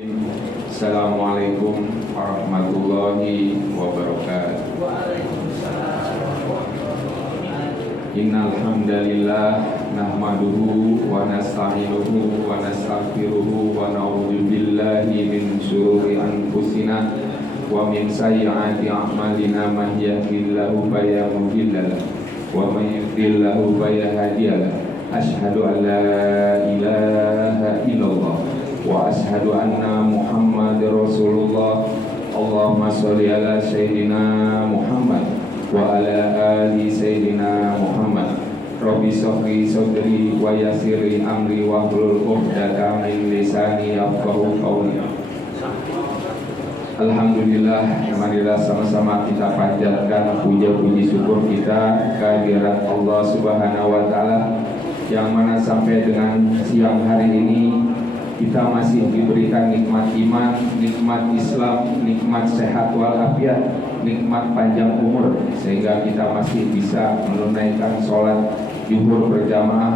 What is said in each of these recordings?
Assalamualaikum warahmatullahi wabarakatuh. Innal hamdalillah nahmaduhu wa nasta'inuhu wa nastaghfiruhu wa na'udzu billahi min syururi anfusina wa min sayyiati a'malina may yahdihillahu fala mudilla lahu wa may yudlil fala hadiya lahu. Asyhadu an la ilaha illallah wa asyhadu anna Muhammadar Rasulullah. Allahumma sholli ala sayyidina Muhammad wa ala ali sayyidina Muhammad. Rabbi shrah sadri wa yassir li amri wa hlul 'uqdatam min lisani yafqahu qawli. Alhamdulillah, marilah sama-sama kita panjatkan puja-puji syukur kita kehadirat Allah Subhanahu wa taala yang mana sampai dengan siang hari ini kita masih diberikan nikmat iman, nikmat Islam, nikmat sehat walafiat, nikmat panjang umur, sehingga kita masih bisa menunaikan sholat zuhur berjamaah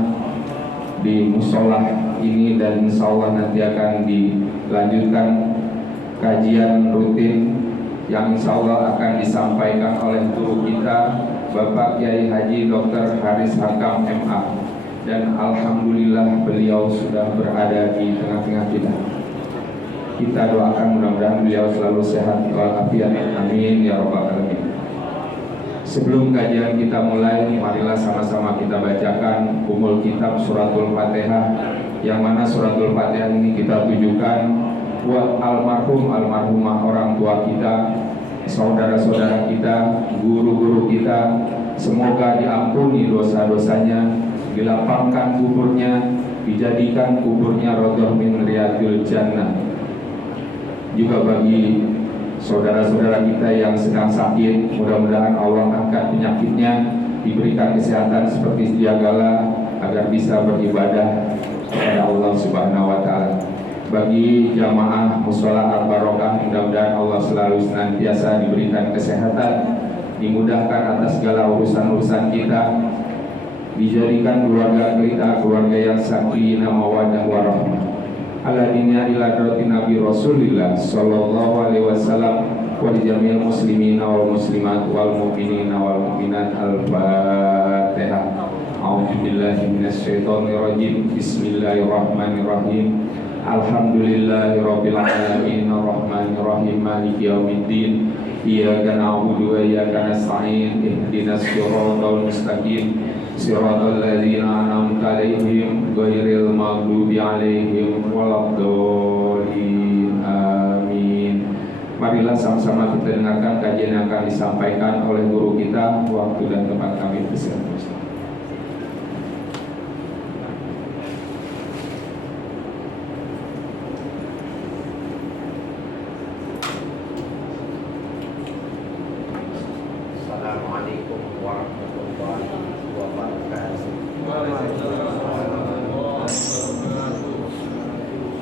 di musola ini, dan insya Allah nanti akan dilanjutkan kajian rutin yang insya Allah akan disampaikan oleh guru kita Bapak Kiai Haji Dr. Haris Hakam MA. Dan alhamdulillah beliau sudah berada di tengah-tengah kita. Kita doakan mudah-mudahan beliau selalu sehat walafiat, amin ya rabbal alamin. Sebelum kajian kita mulai, marilah sama-sama kita bacakan umul kitab suratul Fatihah, yang mana suratul Fatihah ini kita tujukan buat almarhumah orang tua kita, saudara-saudara kita, guru-guru kita. Semoga diampuni dosa-dosanya, dilapangkan kuburnya, dijadikan kuburnya radhah min riyadil jannah. Juga bagi saudara-saudara kita yang sedang sakit, mudah-mudahan Allah angkat penyakitnya, diberikan kesehatan seperti sedia kala agar bisa beribadah kepada Allah Subhanahu wa taala. Bagi jamaah mushola Al-Barokah, mudah-mudahan Allah selalu senantiasa diberikan kesehatan, dimudahkan atas segala urusan-urusan kita, dijadikan keluarga kita keluarga yang sakinah mawaddah warahmah ala dinya ila hadratin Nabi Rasulillah sallallahu alaihi wasallam wa li jami'il muslimina wal muslimat wal mu'minina wal mu'minat. Al-Fatihah. A'udzu billahi minasy syaithanir rajim. Bismillahirrahmanirrahim. Alhamdulillahirabbil alamin arrahmanir rahim maliki yaumiddin. Iyyaka na'budu wa iyyaka nasta'in. Ihdinas siratal mustaqim. Siratal ladzina an'amta 'alaihim ghairil maghdubi 'alaihim waladdallin. Amin. Marilah sama-sama kita dengarkan kajian yang akan disampaikan oleh guru kita. Waktu dan tempat kami persilakan. Assalamualaikum warahmatullahi wabarakatuh.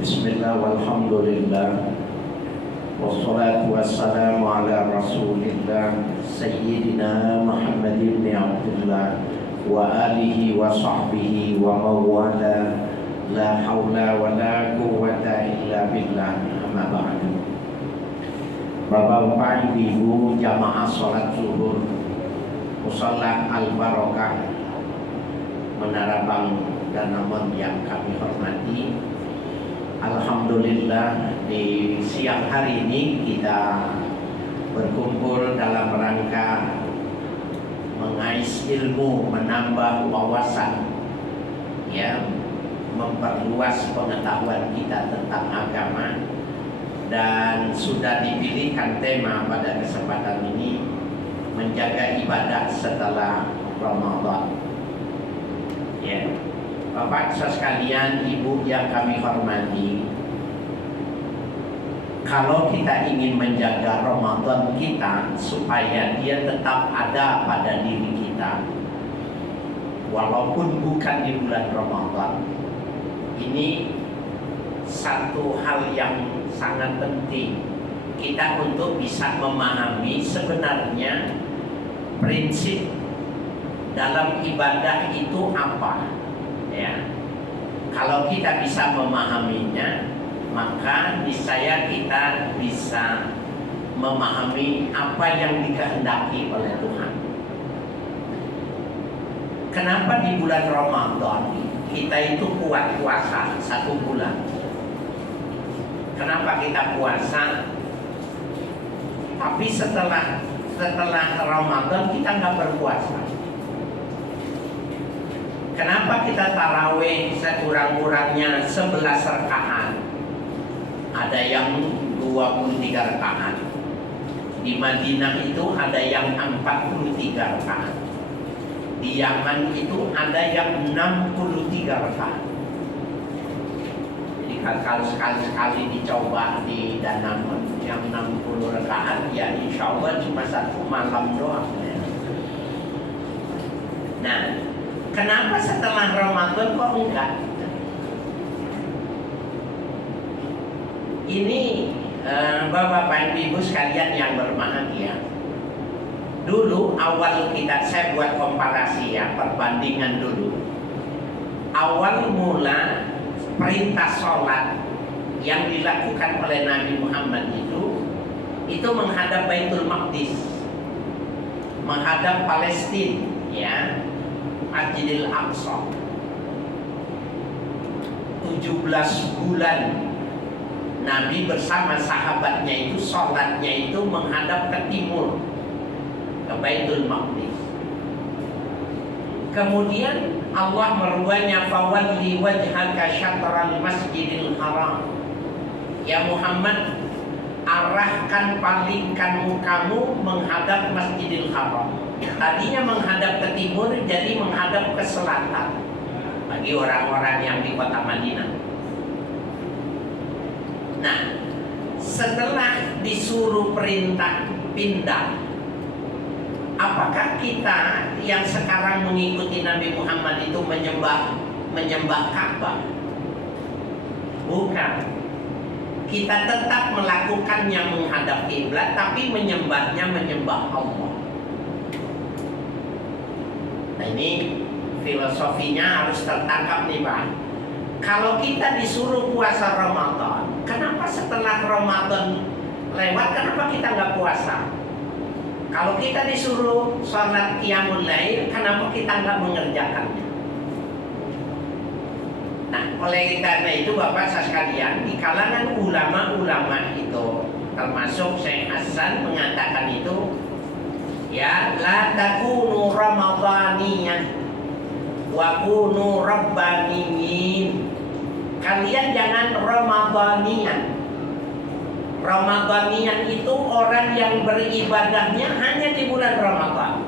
Bismillah walhamdulillah wassalatu wassalamu ala rasulillah Sayyidina Muhammad ibn Abdullah wa alihi wa sahbihi wa mawala. La hawla wa la quwwata illa billah. Amma ba'du. Bapak-bapak, ibu jamaah sholat zuhur Mushola Al-Barokah Menara Bank dan Namun yang kami hormati, alhamdulillah di siang hari ini kita berkumpul dalam rangka mengais ilmu, menambah wawasan, ya, memperluas pengetahuan kita tentang agama. Dan sudah dipilihkan tema pada kesempatan ini, menjaga ibadah setelah Ramadan. Ya, Bapak sekalian, ibu yang kami hormati, kalau kita ingin menjaga Ramadan kita supaya dia tetap ada pada diri kita, walaupun bukan di bulan Ramadan, ini satu hal yang sangat penting kita untuk bisa memahami sebenarnya prinsip dalam ibadah itu apa, ya. Kalau kita bisa memahaminya, maka niscaya kita bisa memahami apa yang dikehendaki oleh Tuhan. Kenapa di bulan Ramadan kita itu kuat puasa 1 bulan? Kenapa kita puasa? Tapi setelah Ramadan kita nggak berpuasa. Kenapa kita tarawih sekurang-kurangnya 11 rakaat? Ada yang 23 rakaat. Di Madinah itu ada yang 43 rakaat. Di Yaman itu ada yang 63 rakaat. Jadi kalau sekali-sekali dicoba di Danamon yang 60 rakaat, ya insya Allah cuma 1 malam doang. Nah, kenapa setelah Ramadan kok enggak? Ini Bapak Ibu sekalian yang berbahagia. Dulu awal saya buat komparasi ya, perbandingan dulu. Awal mula perintah sholat yang dilakukan oleh Nabi Muhammad itu menghadap Baitul Maqdis, menghadap Palestina, ya, Masjidil Aqsa. 17 bulan Nabi bersama sahabatnya itu sholatnya itu menghadap ke timur, ke Baitul Maqdis. Kemudian Allah merubahnya, fawalli wajhaka syatral masjidil haram. Ya Muhammad, arahkan, palingkan mukamu menghadap Masjidil Haram. Tadinya menghadap ke timur, jadi menghadap ke selatan bagi orang-orang yang di kota Madinah. Nah, setelah disuruh perintah pindah, apakah kita yang sekarang mengikuti Nabi Muhammad itu menyembah Ka'bah? Bukan. Kita tetap melakukan yang menghadap kiblat, tapi menyembah Allah. Nah, ini filosofinya harus tertangkap nih Pak. Kalau kita disuruh puasa Ramadan, kenapa setelah Ramadan lewat, kenapa kita nggak puasa? Kalau kita disuruh sholat qiyamul lail, kenapa kita nggak mengerjakannya? Nah, oleh karena itu Bapak sekalian, di kalangan ulama-ulama itu, termasuk Syekh Hasan mengatakan itu, ya, la takunu ramadhaniyah wa kunu rabbaniyin. Kalian jangan ramadhaniyan. Ramadhaniyan itu orang yang beribadahnya hanya di bulan Ramadan.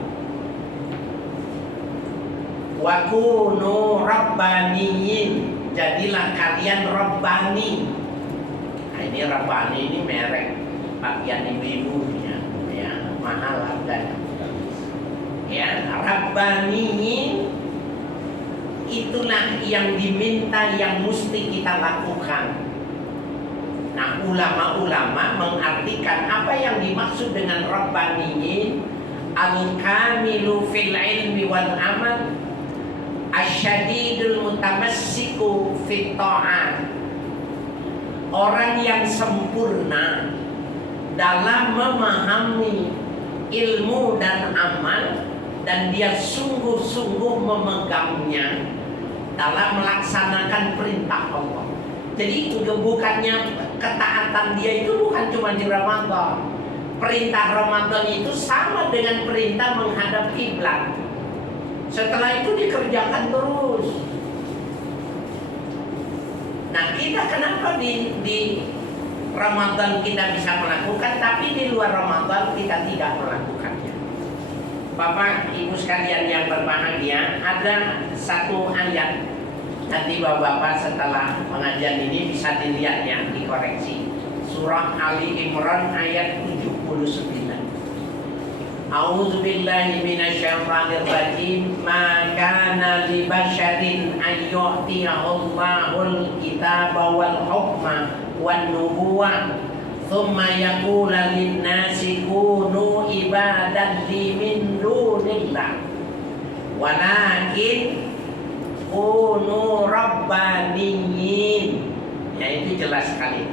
Wa kunu rabbaniyin. Jadilah kalian rabbani. Nah, ini rabbani ini merek pakaian ibu-ibunya, ya, mahal harganya. Ya, rabbaniyin itulah yang diminta, yang mesti kita lakukan. Nah, ulama-ulama mengartikan apa yang dimaksud dengan rabbaniyin, al-kamilu fil ilmi wal amal, asyadidul mutamassiku fit ta'at. Orang yang sempurna dalam memahami ilmu dan amal, dan dia sungguh-sungguh memegangnya dalam melaksanakan perintah Allah. Jadi bukannya ketaatan dia itu bukan cuma di Ramadan. Perintah Ramadan itu sama dengan perintah menghadap kiblat. Setelah itu dikerjakan terus. Nah, kita kenapa di Ramadan kita bisa melakukan, tapi di luar Ramadan kita tidak melakukannya? Bapak Ibu sekalian yang berbahagia, ada satu ayat. Nanti Bapak setelah pengajian ini bisa dilihat ya, dikoreksi. Surah Ali Imran ayat 79. A'udzu billahi minasyaitonir rajim. Ma kana li basyarin an yu'tiyahul kitaba wal hukma wan nubuwah thumma yaqula lin-nasi kunu ibadan li min dunillah walakin kunu rabbaniyin Ya, itu jelas sekali.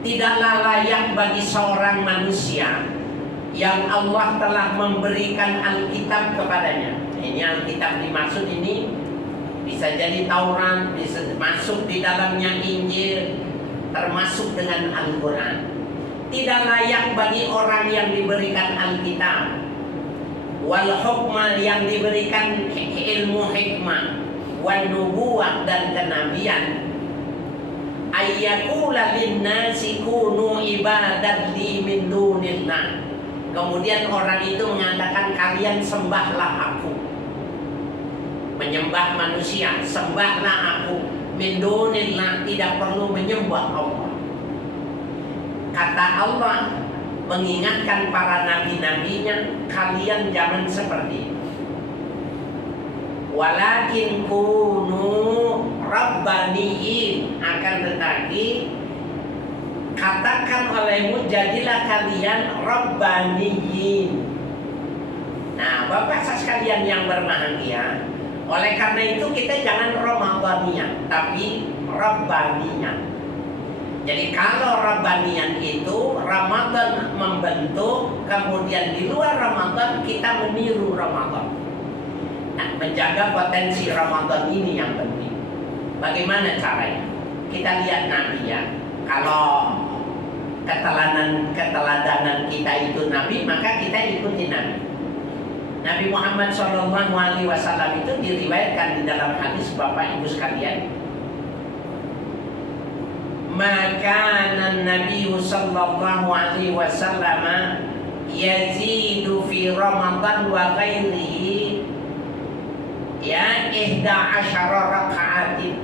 Tidaklah layak bagi seorang manusia yang Allah telah memberikan Alkitab kepadanya. Ini Alkitab dimaksud ini bisa jadi Taurat, bisa masuk di dalamnya Injil, termasuk dengan Al-Quran. Tidak layak bagi orang yang diberikan Alkitab wal hukmah, yang diberikan ilmu hikmah, wal nubuwah dan kenabian, ayyakula linnasi kunu ibadat li min dunillah. Kemudian orang itu mengatakan, kalian sembahlah aku, menyembah manusia, sembahlah aku, min dunillah, tidak perlu menyembah Allah. Kata Allah mengingatkan para nabi-nabinya, kalian jangan seperti itu. Walakin kunu rabbaniyin, akan tetapi katakan olehmu, jadilah kalian rabbaniyin. Nah, Bapak sekalian yang berbahagia, oleh karena itu kita jangan Ramadaniyah, tapi Rabbaniyah. Jadi kalau Rabbaniyan itu Ramadan membentuk, kemudian di luar Ramadan kita meniru Ramadan. Nah, menjaga potensi Ramadan ini yang penting. Bagaimana caranya? Kita lihat Nabi ya. Kalau keteladanan kita itu Nabi, maka kita ikuti Nabi. Nabi Muhammad SAW itu diriwayatkan di dalam hadis Bapak Ibu sekalian, maka Nabi sallallahu alaihi wasallam yazidu fi Ramadan wa ghairihi ya 11 raka'atin.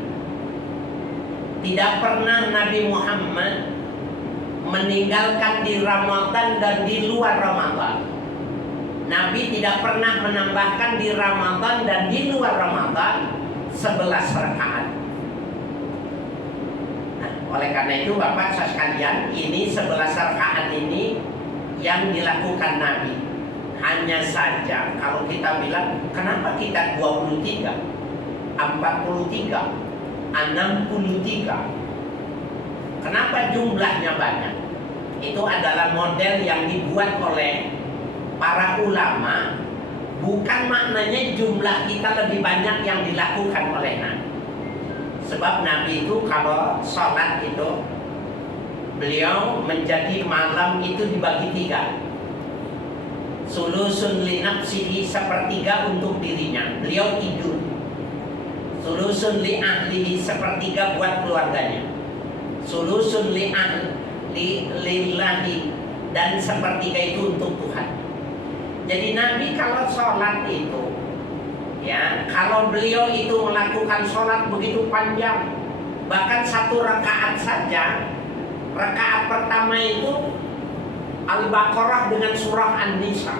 Tidak pernah Nabi Muhammad meninggalkan di Ramadan dan di luar Ramadan. Nabi tidak pernah menambahkan di Ramadan dan di luar Ramadan 11 rakaat. Oleh karena itu Bapak sekalian, ini 11 rakaat ini yang dilakukan Nabi. Hanya saja kalau kita bilang, kenapa kita 23, 43, 63? Kenapa jumlahnya banyak? Itu adalah model yang dibuat oleh para ulama. Bukan maknanya jumlah kita lebih banyak yang dilakukan oleh Nabi. Sebab Nabi itu kalau sholat itu, beliau menjadi malam itu dibagi 3. Sulusun li nafsihi, sepertiga untuk dirinya, beliau tidur. Sulusun li ahlihi, sepertiga buat keluarganya. Sulusun li lillahi, dan sepertiga itu untuk Tuhan. Jadi Nabi kalau sholat itu, ya, kalau beliau itu melakukan sholat begitu panjang, bahkan 1 rakaat saja, rakaat pertama itu Al-Baqarah dengan surah An-Nisa,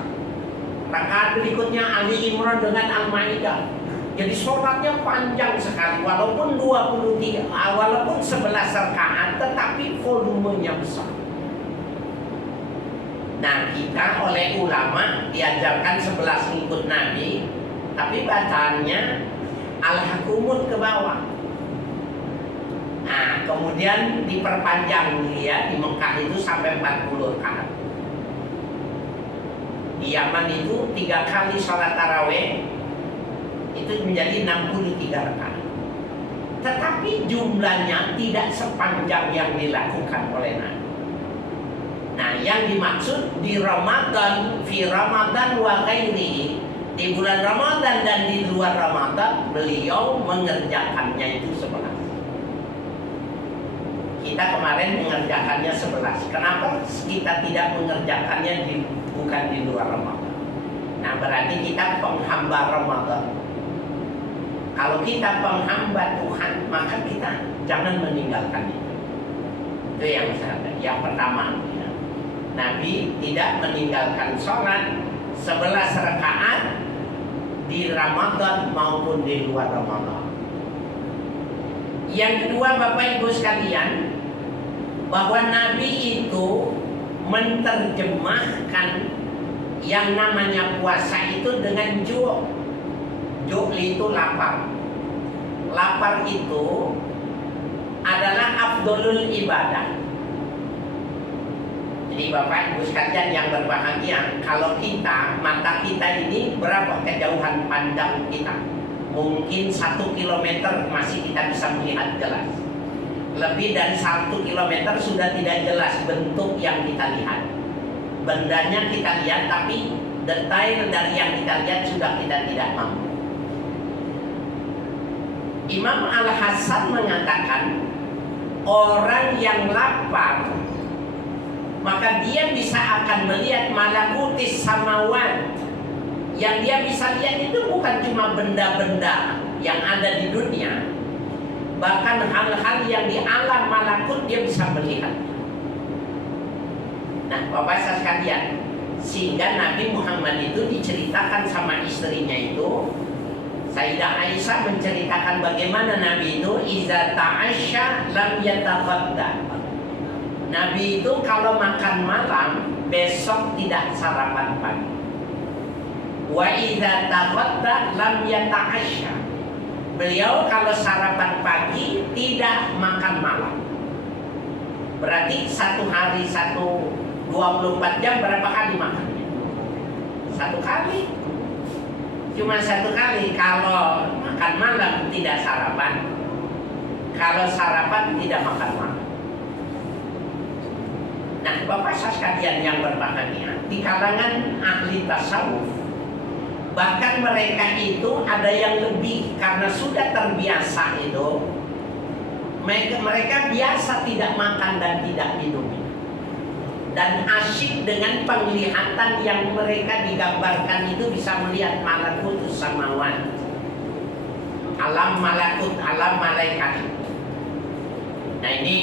rakaat berikutnya Ali Imran dengan Al-Maidah. Jadi sholatnya panjang sekali, walaupun 23, walaupun 11 rakaat, tetapi volumenya besar. Nah, kita oleh ulama diajarkan 11 ngikut Nabi, tapi bacaannya al-hakumut ke bawah. Nah, kemudian diperpanjang ya, di Mekah itu sampai 40 rakaat. Di Yaman itu 3 kali sholat taraweh itu menjadi 63 rakaat. Tetapi jumlahnya tidak sepanjang yang dilakukan oleh Nabi. Nah, yang dimaksud di Ramadan, fi Ramadan wa ghairihi, di bulan Ramadan dan di luar Ramadan, beliau mengerjakannya itu 11. Kita kemarin mengerjakannya 11. Kenapa kita tidak mengerjakannya bukan di luar Ramadan? Nah, berarti kita penghamba Ramadan. Kalau kita penghamba Tuhan, maka kita jangan meninggalkan itu. Itu yang pertama. Ya. Nabi tidak meninggalkan sholat 11 rakaat di Ramadan maupun di luar Ramadan. Yang kedua, Bapak Ibu sekalian, bahwa Nabi itu menerjemahkan yang namanya puasa itu dengan ju' itu lapar. Lapar itu adalah afdolul ibadah. Jadi Bapak Ibu sekalian yang berbahagia, kalau kita, mata kita ini berapa kejauhan pandang kita? Mungkin 1 kilometer masih kita bisa melihat jelas. Lebih dari 1 kilometer sudah tidak jelas bentuk yang kita lihat. Bendanya kita lihat, tapi detail dari yang kita lihat sudah kita tidak mampu. Imam Al-Hasan mengatakan, orang yang lapar maka dia bisa akan melihat malakutis samawat. Yang dia bisa lihat itu bukan cuma benda-benda yang ada di dunia, bahkan hal-hal yang di alam malakut dia bisa melihat. Nah, Bapak Ibu sekalian, sehingga Nabi Muhammad itu diceritakan sama istrinya itu, Sayyidah Aisyah menceritakan bagaimana Nabi itu iza ta'asya lam yataghadda. Nabi itu kalau makan malam besok tidak sarapan pagi. Wa idza taghadda lam yata'asya. Beliau kalau sarapan pagi tidak makan malam. Berarti satu hari 24 jam berapa kali makannya? 1 kali. Cuma 1 kali. Kalau makan malam tidak sarapan. Kalau sarapan tidak makan malam. Nah, Bapak sekalian yang berbahagia, di kalangan ahli tasawuf, bahkan mereka itu ada yang lebih karena sudah terbiasa itu, mereka biasa tidak makan dan tidak minum, dan asyik dengan penglihatan yang mereka digambarkan itu bisa melihat malakutus samawat, alam malakut, alam malaikat. Nah, ini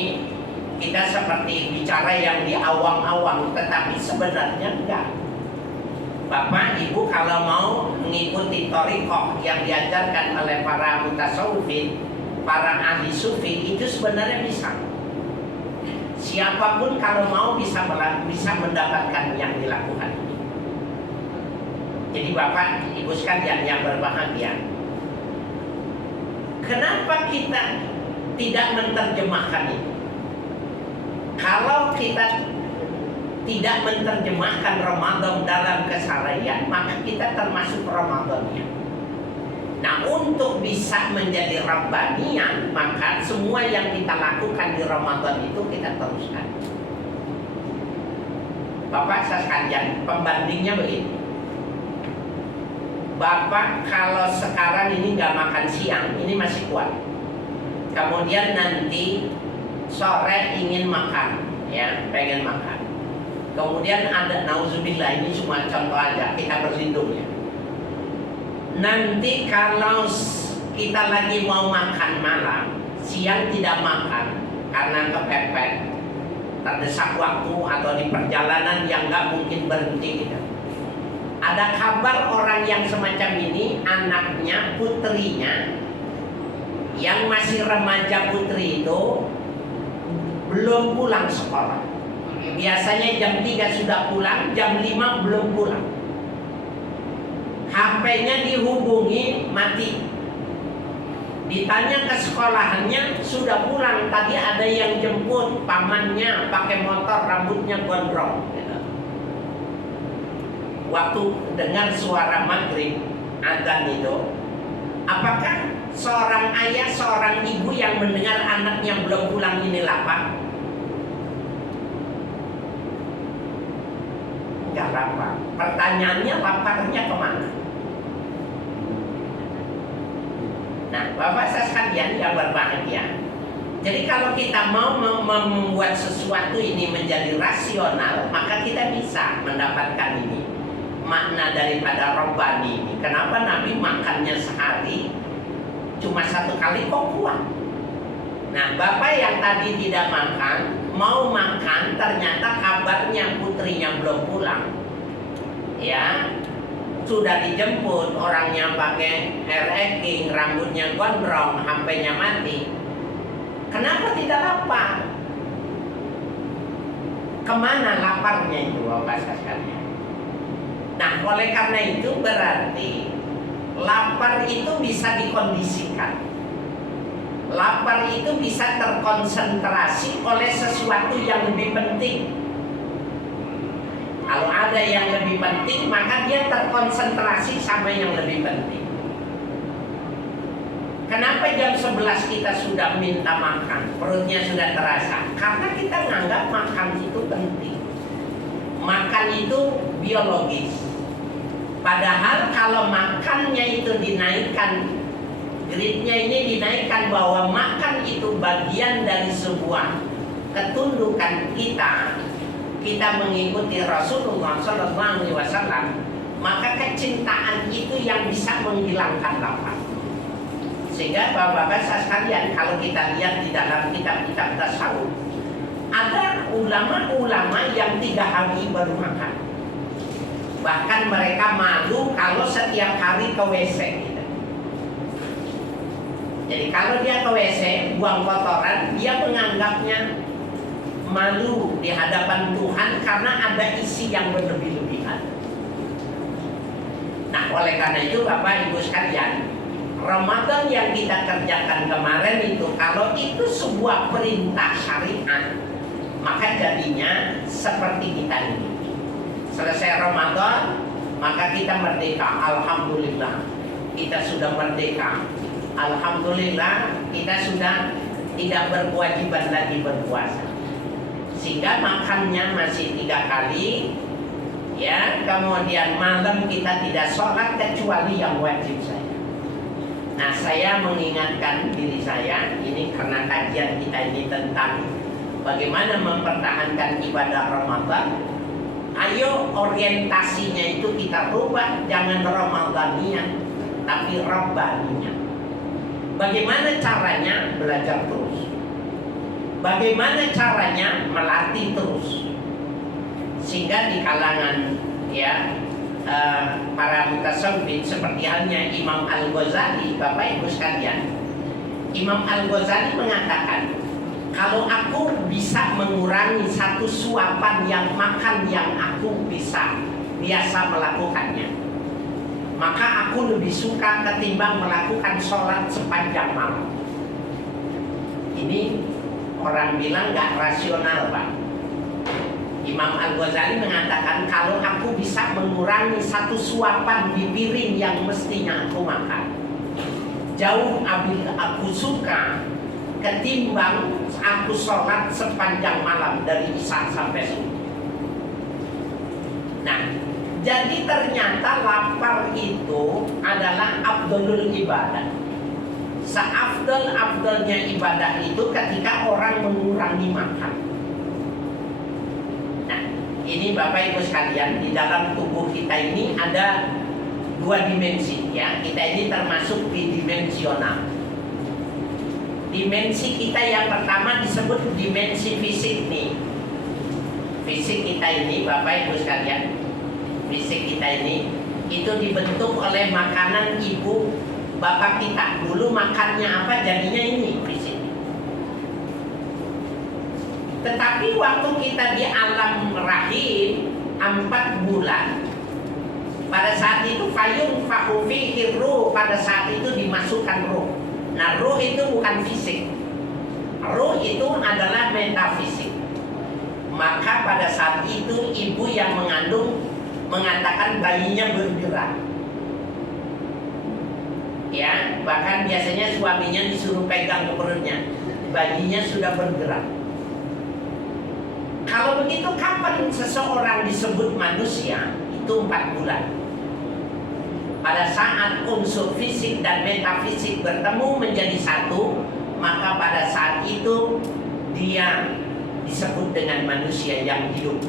kita seperti bicara yang di awang-awang, tetapi sebenarnya enggak. Bapak Ibu kalau mau mengikuti thariqah yang diajarkan oleh para mutasawwifin, para ahli sufi, itu sebenarnya bisa. Siapapun kalau mau bisa mendapatkan yang dilakukan. Jadi Bapak Ibu sekalian yang berbahagia, kenapa kita tidak menerjemahkan itu? Kalau kita tidak menerjemahkan Ramadan dalam keseharian, maka kita termasuk Ramadannya. Nah, untuk bisa menjadi Rabbanian, maka semua yang kita lakukan di Ramadan itu kita teruskan. Bapak sekalian, pembandingnya begini. Bapak kalau sekarang ini nggak makan siang, ini masih kuat. Kemudian nanti sore ingin makan, ya, pengen makan. Kemudian ada, nauzubillah, ini cuma contoh aja, kita berlindung ya. Nanti kalau kita lagi mau makan malam, siang tidak makan karena kepepet, terdesak waktu atau di perjalanan yang nggak mungkin berhenti gitu. Ada kabar orang yang semacam ini, anaknya, putrinya, yang masih remaja putri itu belum pulang sekolah. Biasanya jam 3 sudah pulang, jam 5 belum pulang. HP-nya dihubungi, mati. Ditanya ke sekolahannya, sudah pulang, tadi ada yang jemput, pamannya pakai motor, rambutnya gondrong gitu. Waktu dengar suara maghrib, azan itu, apakah seorang ayah, seorang ibu yang mendengar anaknya belum pulang ini lapar? Enggak lapar. Pertanyaannya, laparnya kemana? Nah, Bapak sekalian yang berbahagia, jadi kalau kita mau membuat sesuatu ini menjadi rasional, maka kita bisa mendapatkan ini makna daripada Rabbani ini. Kenapa Nabi makannya sehari cuma 1 kali kok kuat? Nah, Bapak yang tadi tidak makan, mau makan, ternyata kabarnya putrinya belum pulang. Ya, sudah dijemput, orangnya pakai hair acting, rambutnya gondrong, HP-nya mati. Kenapa tidak lapar? Kemana laparnya itu, Bapak sekalian? Nah, oleh karena itu berarti lapar itu bisa dikondisikan. Lapar itu bisa terkonsentrasi oleh sesuatu yang lebih penting. Kalau ada yang lebih penting, maka dia terkonsentrasi sama yang lebih penting. Kenapa jam 11 kita sudah minta makan, perutnya sudah terasa? Karena kita menganggap makan itu penting. Makan itu biologis. Padahal kalau makannya itu dinaikkan, grade-nya ini dinaikkan bahwa makan itu bagian dari sebuah ketundukan kita. Kita mengikuti Rasulullah SAW, maka kecintaan itu yang bisa menghilangkan lapar. Sehingga bapak-bapak sekalian, kalau kita lihat di dalam kitab-kitab tasawuf, ada ulama-ulama yang 3 hari baru makan. Bahkan mereka malu kalau setiap hari ke WC gitu. Jadi kalau dia ke WC buang kotoran, dia menganggapnya malu di hadapan Tuhan karena ada isi yang berlebih-lebihan. Nah, oleh karena itu Bapak Ibu sekalian, Ramadan yang kita kerjakan kemarin itu, kalau itu sebuah perintah syariat, maka jadinya seperti kita ini. Selesai Ramadan, maka kita merdeka. Alhamdulillah, kita sudah merdeka. Alhamdulillah, kita sudah tidak berkewajiban lagi berpuasa. Sehingga makannya masih 3 kali, ya. Kemudian malam kita tidak sholat kecuali yang wajib saja. Nah, saya mengingatkan diri saya ini karena kajian kita ini tentang bagaimana mempertahankan ibadah Ramadan. Ayo orientasinya itu kita rubah, jangan Ramadaniyah, tapi Rabbaniyah. Bagaimana caranya? Belajar terus. Bagaimana caranya? Melatih terus. Sehingga di kalangan para mutasawwif seperti halnya Imam Al-Ghazali, Bapak Ibu sekalian, Imam Al-Ghazali mengatakan, kalau aku bisa mengurangi 1 suapan yang makan yang aku biasa melakukannya, maka aku lebih suka ketimbang melakukan sholat sepanjang malam. Ini orang bilang gak rasional, Pak. Imam Al-Ghazali mengatakan, kalau aku bisa mengurangi 1 suapan di piring yang mestinya aku makan, jauh aku suka ketimbang aku sholat sepanjang malam dari Isya sampai subuh. Nah, jadi ternyata lapar itu adalah afdalul ibadah. Seafdal-afdalnya ibadah itu ketika orang mengurangi makan. Nah, ini Bapak Ibu sekalian, di dalam tubuh kita ini ada 2 dimensi, ya. Kita ini termasuk bidimensional. Dimensi kita yang pertama disebut dimensi fisik nih. Fisik kita ini, Bapak Ibu sekalian, fisik kita ini itu dibentuk oleh makanan ibu bapak kita. Dulu makannya apa, jadinya ini fisik. Tetapi waktu kita di alam rahim 4 bulan, pada saat itu fayun fahufi ruh, pada saat itu dimasukkan ruh. Nah, ruh itu bukan fisik. Ruh itu adalah metafisik. Maka pada saat itu ibu yang mengandung mengatakan bayinya bergerak. Ya, bahkan biasanya suaminya disuruh pegang ke perutnya. Bayinya sudah bergerak. Kalau begitu, kapan seseorang disebut manusia? Itu 4 bulan. Pada saat unsur fisik dan metafisik bertemu menjadi satu, maka pada saat itu dia disebut dengan manusia yang hidup.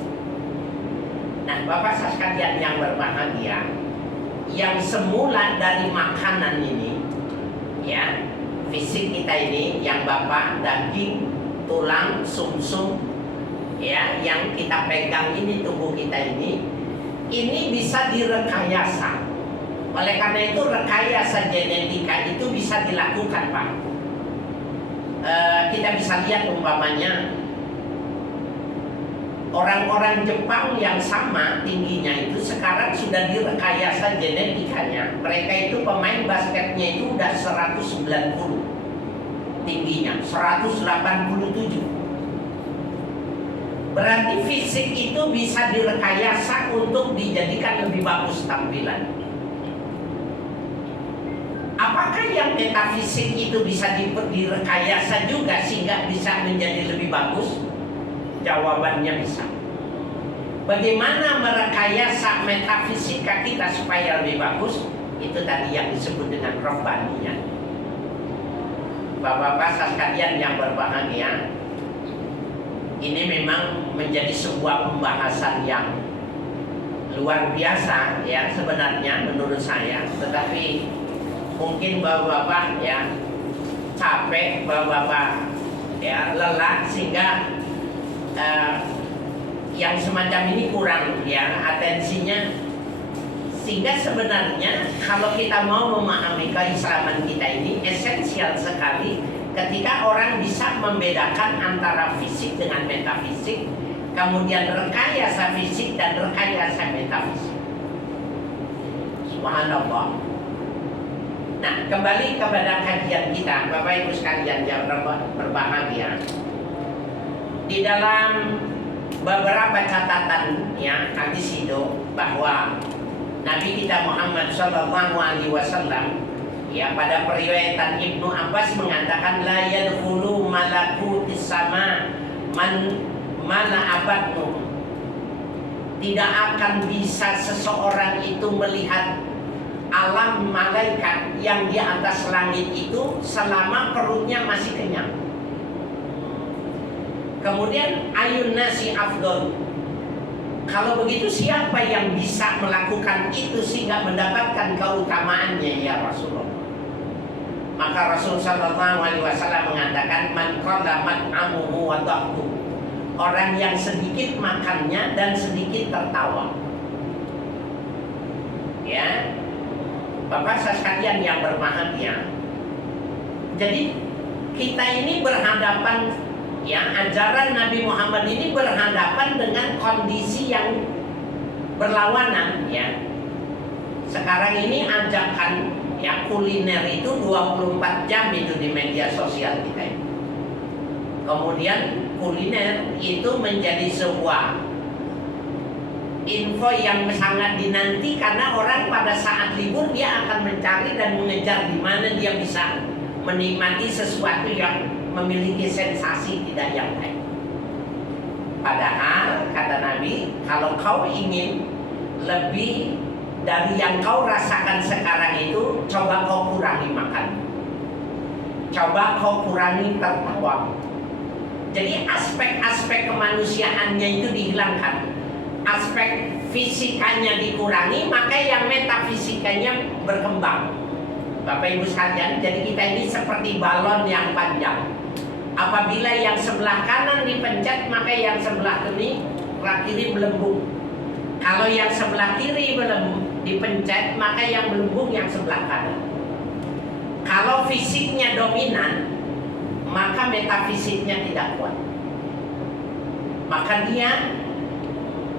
Nah, Bapak sekalian yang berbahagia, yang semula dari makanan ini, ya, fisik kita ini, yang Bapak daging, tulang, sumsum, ya, yang kita pegang ini, tubuh kita ini bisa direkayasa. Oleh karena itu rekayasa genetika itu bisa dilakukan, Pak. Kita bisa lihat umpamanya orang-orang Jepang yang sama tingginya itu sekarang sudah direkayasa genetikanya. Mereka itu pemain basketnya itu udah 190. tingginya 187. Berarti fisik itu bisa direkayasa untuk dijadikan lebih bagus tampilan. Apakah yang metafisik itu bisa direkayasa juga sehingga bisa menjadi lebih bagus? Jawabannya bisa. Bagaimana merekayasa metafisika kita supaya lebih bagus? Itu tadi yang disebut dengan robbaniyah. Bapak-bapak sekalian yang berbahagia, ini memang menjadi sebuah pembahasan yang luar biasa ya sebenarnya menurut saya. Tetapi mungkin bapak-bapak ya capek, bapak-bapak ya lelah sehingga yang semacam ini kurang ya atensinya. Sehingga sebenarnya kalau kita mau memahami keislaman kita ini esensial sekali ketika orang bisa membedakan antara fisik dengan metafisik, kemudian rekayasa fisik dan rekayasa metafisik. Subhanallah. Nah, kembali kepada kajian kita, Bapak Ibu sekalian yang berbahagia. Di dalam beberapa catatan yang hadis itu bahwa Nabi kita Muhammad Shallallahu Alaihi Wasallam ya pada periwayatan Ibnu Abbas mengatakan la yadkhulu malakutis sama mana abadnu. Tidak akan bisa seseorang itu melihat alam malaikat yang di atas langit itu selama perutnya masih kenyang. Kemudian ayun nasi afdol. Kalau begitu siapa yang bisa melakukan itu sehingga mendapatkan keutamaannya ya Rasulullah? Maka Rasul Sallallahu Alaihi Wasallam mengatakan man qalla mat'amuhu wa dhahku. Orang yang sedikit makannya dan sedikit tertawa. Ya, Bapak sekalian yang berbahagia. Jadi kita ini berhadapan ya, ajaran Nabi Muhammad ini berhadapan dengan kondisi yang berlawanan ya. Sekarang ini ajakan ya kuliner itu 24 jam itu di media sosial kita ini. Kemudian kuliner itu menjadi sebuah info yang sangat dinanti karena orang pada saat libur dia akan mencari dan mengejar di mana dia bisa menikmati sesuatu yang memiliki sensasi tidak yang lain. Padahal kata Nabi, kalau kau ingin lebih dari yang kau rasakan sekarang itu, coba kau kurangi makan, coba kau kurangi tertawa. Jadi aspek-aspek kemanusiaannya itu dihilangkan, aspek fisikanya dikurangi, maka yang metafisikanya berkembang. Bapak Ibu sekalian, jadi kita ini seperti balon yang panjang. Apabila yang sebelah kanan dipencet, maka yang sebelah kiri melembung. Kalau yang sebelah kiri dipencet, maka yang melembung yang sebelah kanan. Kalau fisiknya dominan, maka metafisiknya tidak kuat. Maka dia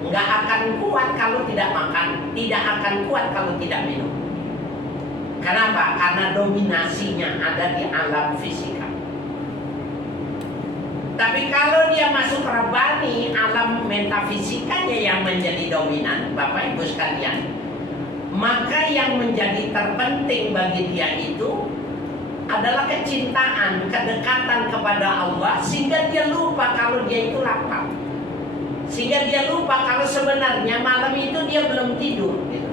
nggak akan kuat kalau tidak makan, tidak akan kuat kalau tidak minum. Kenapa? Karena dominasinya ada di alam fisika. Tapi kalau dia masuk rabbani, alam metafisikanya yang menjadi dominan, Bapak Ibu sekalian, maka yang menjadi terpenting bagi dia itu adalah kecintaan, kedekatan kepada Allah, sehingga dia lupa kalau dia itu lapar, sehingga dia lupa kalau sebenarnya malam itu dia belum tidur gitu.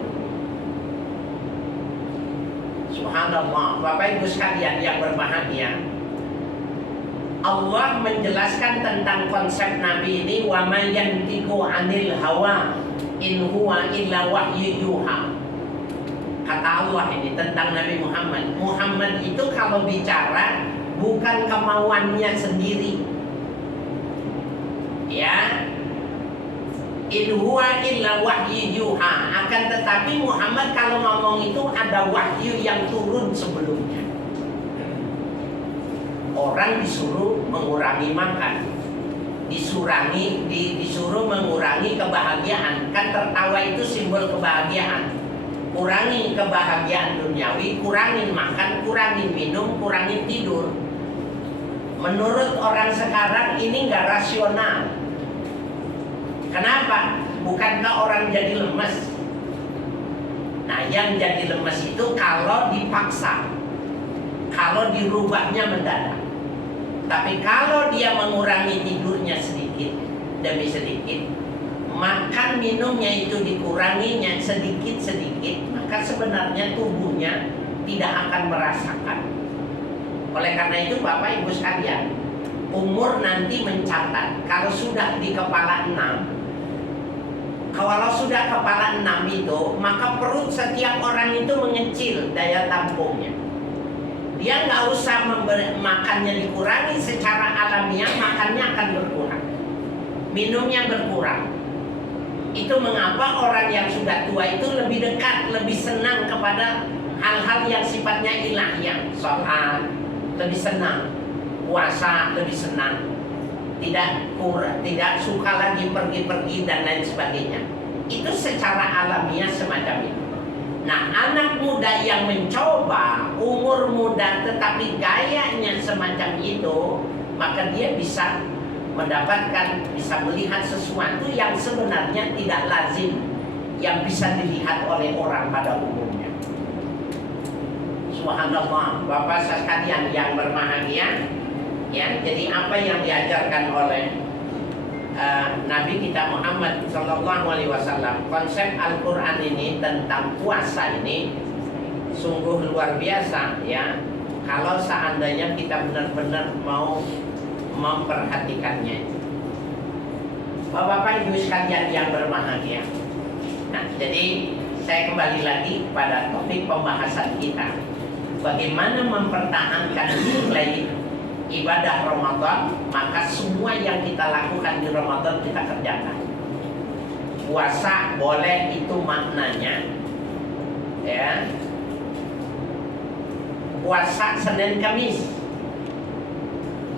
Subhanallah, Bapak Ibu sekalian yang berbahagia, Allah menjelaskan tentang konsep Nabi ini, wa may yantiqu 'anil hawa in huwa illa wahyu yuha. Kata Allah ini tentang Nabi Muhammad. Muhammad itu kalau bicara bukan kemauannya sendiri. Ya. In huwa illa wahyu yuha. Akan tetapi Muhammad kalau ngomong itu ada wahyu yang turun sebelumnya. Orang disuruh mengurangi makan, disuruh mengurangi kebahagiaan. Kan tertawa itu simbol kebahagiaan. Kurangi kebahagiaan duniawi, kurangin makan, kurangin minum, kurangin tidur. Menurut orang sekarang ini nggak rasional. Kenapa? Bukankah orang jadi lemes? Nah, yang jadi lemes itu kalau dipaksa, kalau dirubahnya mendadak. Tapi kalau dia mengurangi tidurnya sedikit demi sedikit, makan minumnya itu dikuranginya sedikit-sedikit, maka sebenarnya tubuhnya tidak akan merasakan. Oleh karena itu Bapak Ibu sekalian, umur nanti mencatat. Kalau sudah di kepala 6, kalau sudah kepala 6 itu, maka perut setiap orang itu mengecil daya tampungnya. Dia nggak usah makannya dikurangi, secara alamiah makannya akan berkurang, minumnya berkurang. Itu mengapa orang yang sudah tua itu lebih dekat, lebih senang kepada hal-hal yang sifatnya ilahiyah. Sholat lebih senang, puasa lebih senang, tidak suka lagi pergi-pergi dan lain sebagainya. Itu secara alamiah semacam itu. Nah, anak muda yang mencoba umur muda tetapi gayanya semacam itu, maka dia bisa mendapatkan, bisa melihat sesuatu yang sebenarnya tidak lazim yang bisa dilihat oleh orang pada umumnya. Subhanallah, Bapak sekalian yang berbahagia, ya. Jadi apa yang diajarkan oleh Nabi kita Muhammad SAW, konsep Al-Quran ini tentang puasa ini sungguh luar biasa, ya. Kalau seandainya kita benar-benar mau memperhatikannya. Bapak Ibu sekalian yang berbahagia. Nah, jadi saya kembali lagi pada topik pembahasan kita. Bagaimana mempertahankan nilai ibadah Ramadan, maka semua yang kita lakukan di Ramadan kita kerjakan. Puasa boleh, itu maknanya, ya. Puasa Senin Kamis.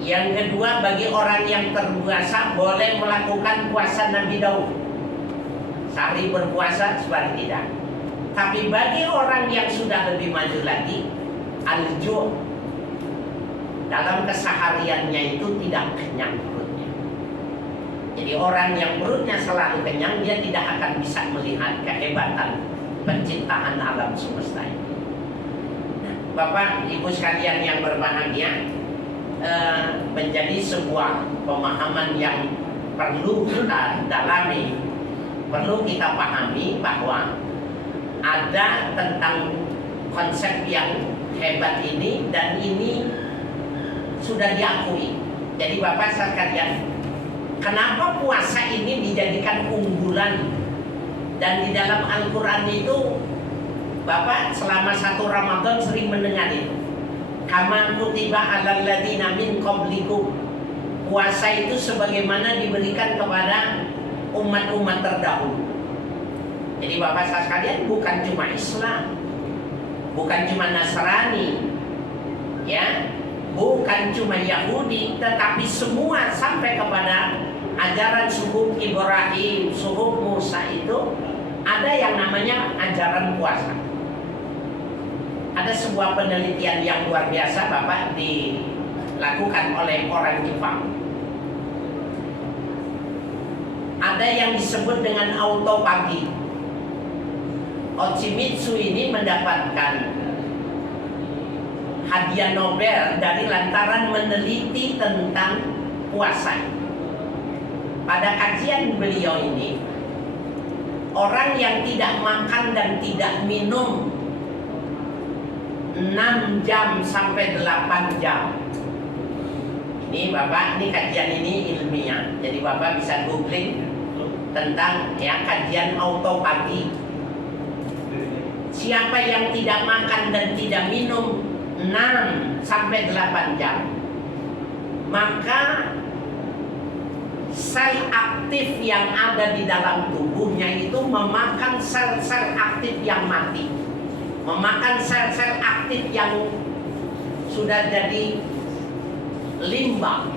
Yang kedua, bagi orang yang terbiasa boleh melakukan puasa Nabi Daud, sehari berpuasa, sehari tidak. Tapi bagi orang yang sudah lebih maju lagi, al-ju', dalam kesehariannya itu tidak kenyang perutnya. Jadi orang yang perutnya selalu kenyang, dia tidak akan bisa melihat kehebatan penciptaan alam semesta ini. Nah, Bapak Ibu sekalian yang berbahagia, menjadi sebuah pemahaman yang perlu kita dalami, perlu kita pahami bahwa ada tentang konsep yang hebat ini, dan ini sudah diakui. Jadi Bapak sekalian, kenapa puasa ini dijadikan unggulan? Dan di dalam Al-Quran itu Bapak selama satu Ramadan sering mendengar itu, kama kutiba alal ladina min qablikum. Puasa itu sebagaimana diberikan kepada umat-umat terdahulu. Jadi Bapak sekalian, bukan cuma Islam, bukan cuma Nasrani, ya, bukan cuma Yahudi, tetapi semua sampai kepada ajaran suku Ibrahim, suku Musa itu ada yang namanya ajaran puasa. Ada sebuah penelitian yang luar biasa Bapak dilakukan oleh orang Jepang. Ada yang disebut dengan autopagi. Oshimitsu ini mendapatkan hadiah Nobel dari lantaran meneliti tentang puasa. Pada kajian beliau ini, orang yang tidak makan dan tidak minum 6 jam sampai 8 jam. Ini Bapak, ini kajian ini ilmiah. Jadi Bapak bisa googling tentang, ya, kajian autopagi. Siapa yang tidak makan dan tidak minum 6 sampai 8 jam, maka sel aktif yang ada di dalam tubuhnya itu memakan sel-sel aktif yang mati, memakan sel-sel aktif yang sudah jadi limbah,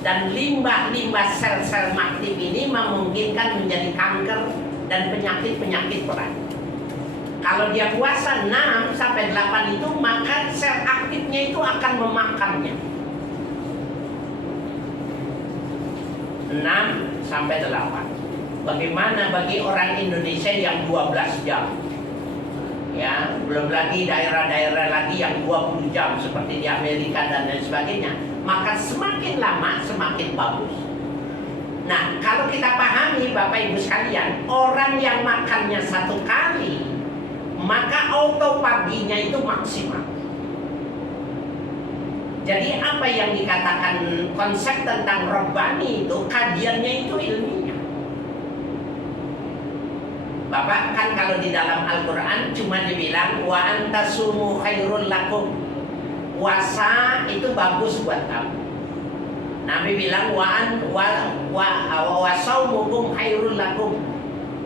dan limbah-limbah sel-sel aktif ini memungkinkan menjadi kanker dan penyakit-penyakit berat. Kalau dia puasa 6 sampai 8 itu, maka sel aktifnya itu akan memakannya. 6 sampai 8. Bagaimana bagi orang Indonesia yang 12 jam? Ya, belum lagi daerah-daerah lagi yang 20 jam seperti di Amerika dan lain sebagainya. Maka semakin lama semakin bagus. Nah, kalau kita pahami Bapak Ibu sekalian, orang yang makannya 1 kali, maka auto paginya itu maksimal. Jadi apa yang dikatakan konsep tentang Rabbani itu, kajiannya itu ilmiah. Bapak kan kalau di dalam Al-Quran cuma dibilang wa antasumu khairul lakum, puasa itu bagus buat kamu. Nabi bilang wa saumukum khairul lakum,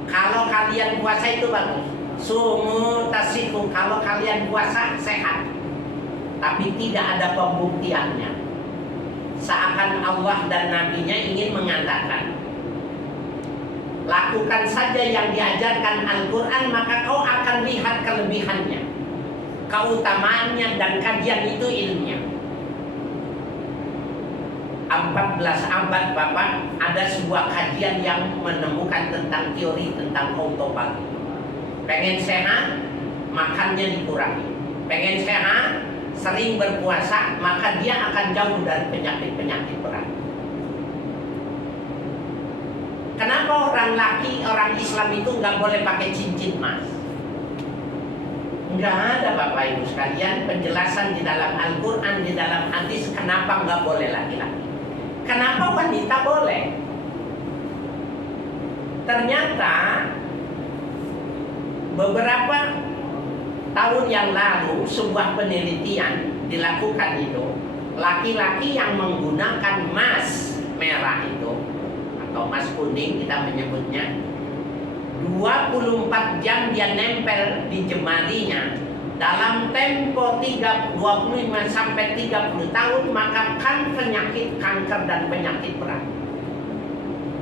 kalau kalian puasa itu bagus. Sumu tasiku, kalau kalian puasa sehat. Tapi tidak ada pembuktiannya. Seakan Allah dan Nabi-Nya ingin mengatakan, lakukan saja yang diajarkan Al-Quran, maka kau akan lihat kelebihannya, keutamaannya, dan kajian itu ilmiah. 14 abad Bapak, ada sebuah kajian yang menemukan tentang teori tentang autophagy. Pengen sehat, makannya dikurangi. Pengen sehat, sering berpuasa, maka dia akan jauh dari penyakit-penyakit berat. Kenapa orang Islam itu nggak boleh pakai cincin emas? Nggak ada Bapak Ibu sekalian penjelasan di dalam Al-Quran, di dalam hadis kenapa nggak boleh laki-laki. Kenapa wanita boleh? Ternyata beberapa tahun yang lalu sebuah penelitian dilakukan itu, laki-laki yang menggunakan emas merah itu atau emas kuning kita menyebutnya, 24 jam dia nempel di jemarinya dalam tempo 25 sampai 30 tahun, maka kan penyakit kanker dan penyakit berat.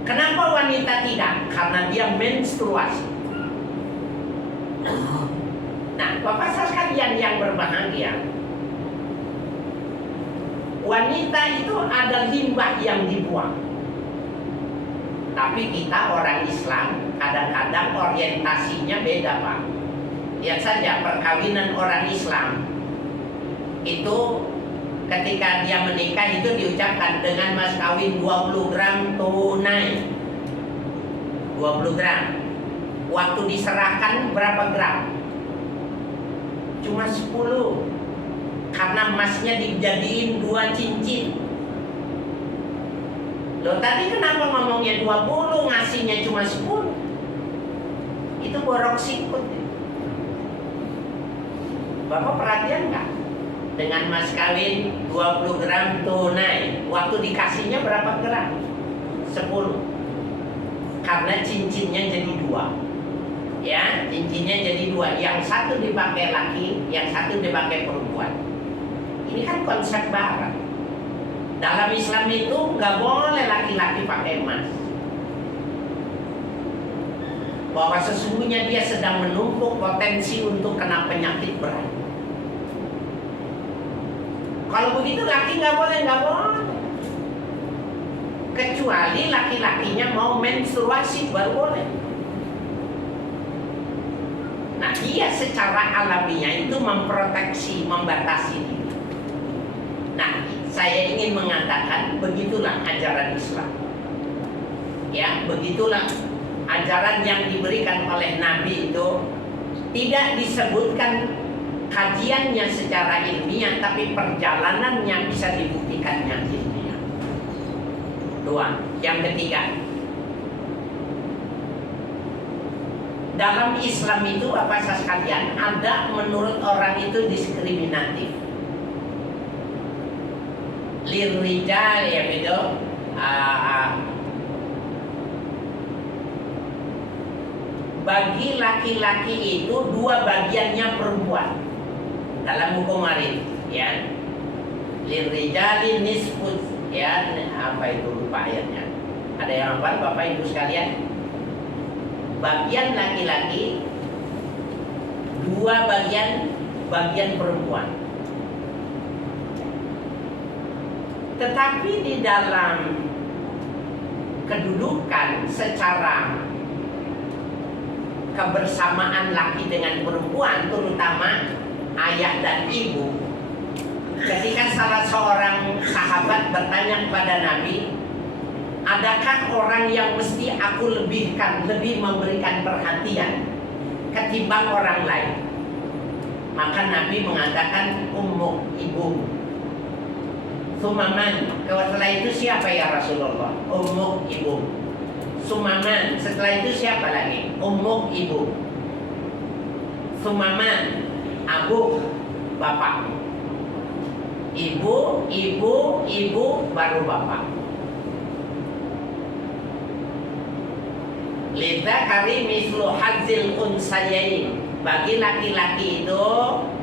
Kenapa wanita tidak? Karena dia menstruasi. Nah, Bapak sekalian yang berbahagia, wanita itu ada limbah yang dibuang. Tapi kita orang Islam kadang-kadang orientasinya beda Pak. Lihat saja perkawinan orang Islam itu ketika dia menikah itu diucapkan dengan mas kawin 20 gram tunai. 20 gram. Waktu diserahkan berapa gram? Cuma 10. Karena emasnya dijadiin 2 cincin. Loh tadi kenapa ngomongnya 20, ngasihnya cuma 10? Itu borok sikut. Bapak perhatian nggak? Dengan mas kawin 20 gram tunai, waktu dikasihnya berapa gram? 10. Karena cincinnya jadi 2. Ya, cincinnya jadi 2. Yang satu dipakai laki, yang satu dipakai perempuan. Ini kan konsep barat. Dalam Islam itu nggak boleh laki-laki pakai emas. Bahwa sesungguhnya dia sedang menumpuk potensi untuk kena penyakit berat. Kalau begitu laki nggak boleh. Kecuali laki-lakinya mau menstruasi baru boleh. Nah, dia secara alamiah itu memproteksi, membatasi diri. Nah, saya ingin mengatakan begitulah ajaran Islam. Ya, begitulah ajaran yang diberikan oleh Nabi itu, tidak disebutkan kajiannya secara ilmiah, tapi perjalanannya bisa dibuktikannya ilmiah. 2. Yang ketiga, dalam Islam itu apa sekalian, ada menurut orang itu diskriminatif. Lirijal ya gitu. Bagi laki-laki itu 2 bagiannya perempuan. Dalam hukum waris, ya. Lirijali nisfus, ya, apa itu lupa ayatnya. Ada yang hafal Bapak Ibu sekalian? Bagian laki-laki, 2 bagian perempuan. Tetapi di dalam kedudukan secara kebersamaan laki dengan perempuan, terutama ayah dan ibu. Ketika salah seorang sahabat bertanya kepada Nabi, adakah orang yang mesti aku lebih memberikan perhatian ketimbang orang lain? Maka Nabi mengatakan ummuk, ibu. Sumaman, setelah itu siapa ya Rasulullah? Ummuk, ibu. Sumaman, setelah itu siapa lagi? Ummuk, ibu. Sumaman, abu, bapak. Ibu, baru bapak. Lidza kari mislu hadzil unsayain. Bagi laki-laki itu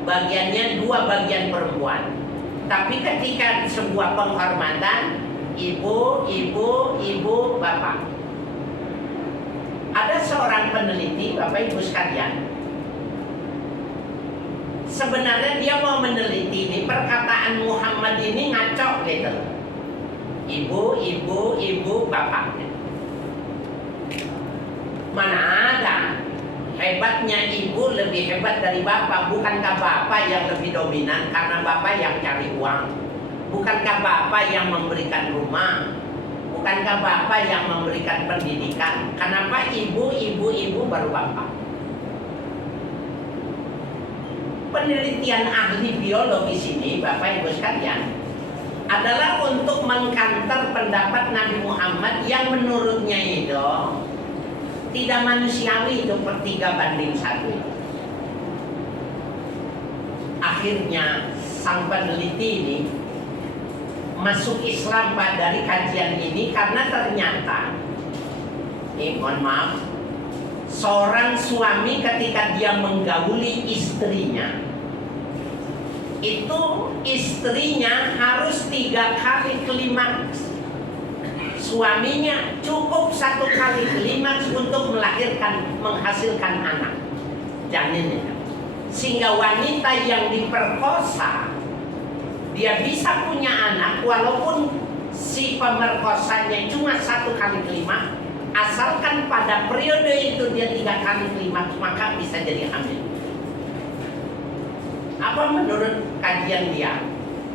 bagiannya 2 bagian perempuan. Tapi ketika sebuah penghormatan, ibu, bapak. Ada seorang peneliti, Bapak Ibu sekalian, sebenarnya dia mau meneliti di perkataan Muhammad ini ngaco gitu. Ibu, bapak. Mana ada? Hebatnya ibu lebih hebat dari bapak. Bukankah bapak yang lebih dominan karena bapak yang cari uang? Bukankah bapak yang memberikan rumah? Bukankah bapak yang memberikan pendidikan? Kenapa ibu baru bapak? Penelitian ahli biologi sini, Bapak Ibu sekalian, adalah untuk mengkanter pendapat Nabi Muhammad yang menurutnya itu tidak manusiawi, itu per 3:1. Akhirnya sang peneliti ini masuk Islam dari kajian ini karena ternyata, mohon maaf, seorang suami ketika dia menggauli istrinya, itu istrinya harus 3 kali klimaks. Suaminya cukup 1 kali klimaks untuk menghasilkan anak janinnya. Sehingga wanita yang diperkosa, dia bisa punya anak walaupun si pemerkosanya cuma 1 kali klimaks. Asalkan pada periode itu dia 3 kali klimaks, maka bisa jadi hamil. Apa menurut kajian dia?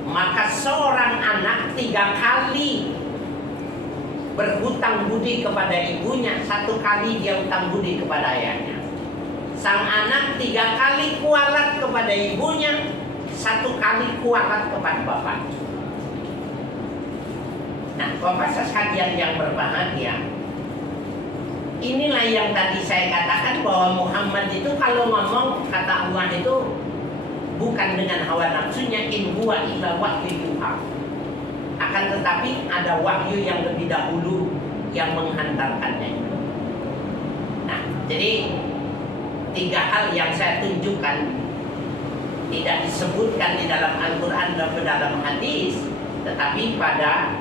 Maka seorang anak 3 kali berhutang budi kepada ibunya, 1 kali dia hutang budi kepada ayahnya. Sang anak 3 kali kualat kepada ibunya, 1 kali kualat kepada bapaknya. Nah, Bapak sekalian yang berbahagia, inilah yang tadi saya katakan bahwa Muhammad itu kalau ngomong kata Allah itu bukan dengan hawa nafsunya, in huwa illa wahyu yuha. Akan tetapi ada wahyu yang lebih dahulu yang menghantarkannya. Nah, jadi 3 hal yang saya tunjukkan tidak disebutkan di dalam Al-Quran dan dalam hadis, tetapi pada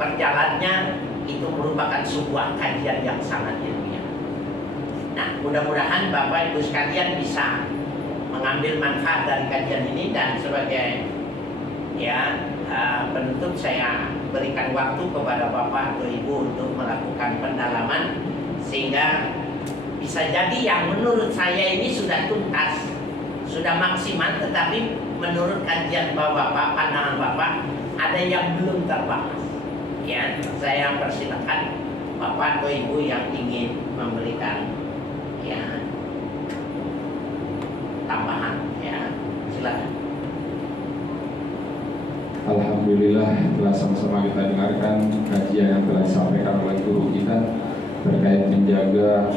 perjalanannya itu merupakan sebuah kajian yang sangat ilmiah. Nah, mudah-mudahan Bapak Ibu sekalian bisa mengambil manfaat dari kajian ini, dan sebagai penutup saya berikan waktu kepada Bapak atau Ibu untuk melakukan pendalaman sehingga bisa jadi yang menurut saya ini sudah tuntas, sudah maksimal, tetapi menurut kajian Bapak, pandangan Bapak, ada yang belum terbahas. Ya, saya persilakan Bapak atau Ibu yang ingin memberikan tambahan, silakan. Alhamdulillah, telah sama-sama kita dengarkan kajian yang telah disampaikan oleh guru kita terkait menjaga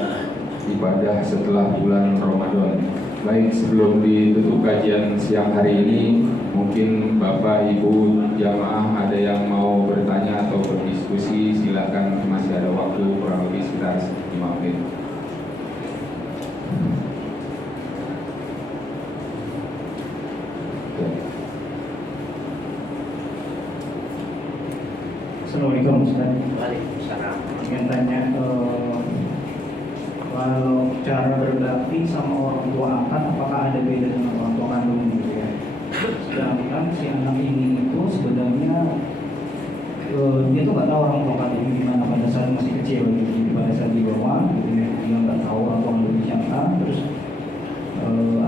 ibadah setelah bulan Ramadan. Baik, sebelum ditutup kajian siang hari ini, mungkin Bapak Ibu jamaah ada yang mau bertanya atau berdiskusi, silakan, masih ada waktu kurang lebih sekitar 5 menit. Assalamualaikum Ustaz. Waalaikumsalam. Ingin tanya, kalau cara berbakti sama orang tua angkat, apakah ada beda dengan orang tua kandung gitu ya? Sedangkan si anak ini itu sebenarnya dia tuh nggak tahu orang tua kandung gimana pada saat kecil gitu. Jadi pada saat dibawa gitu ya, dia nggak tahu orang tua kandungnya siapa, terus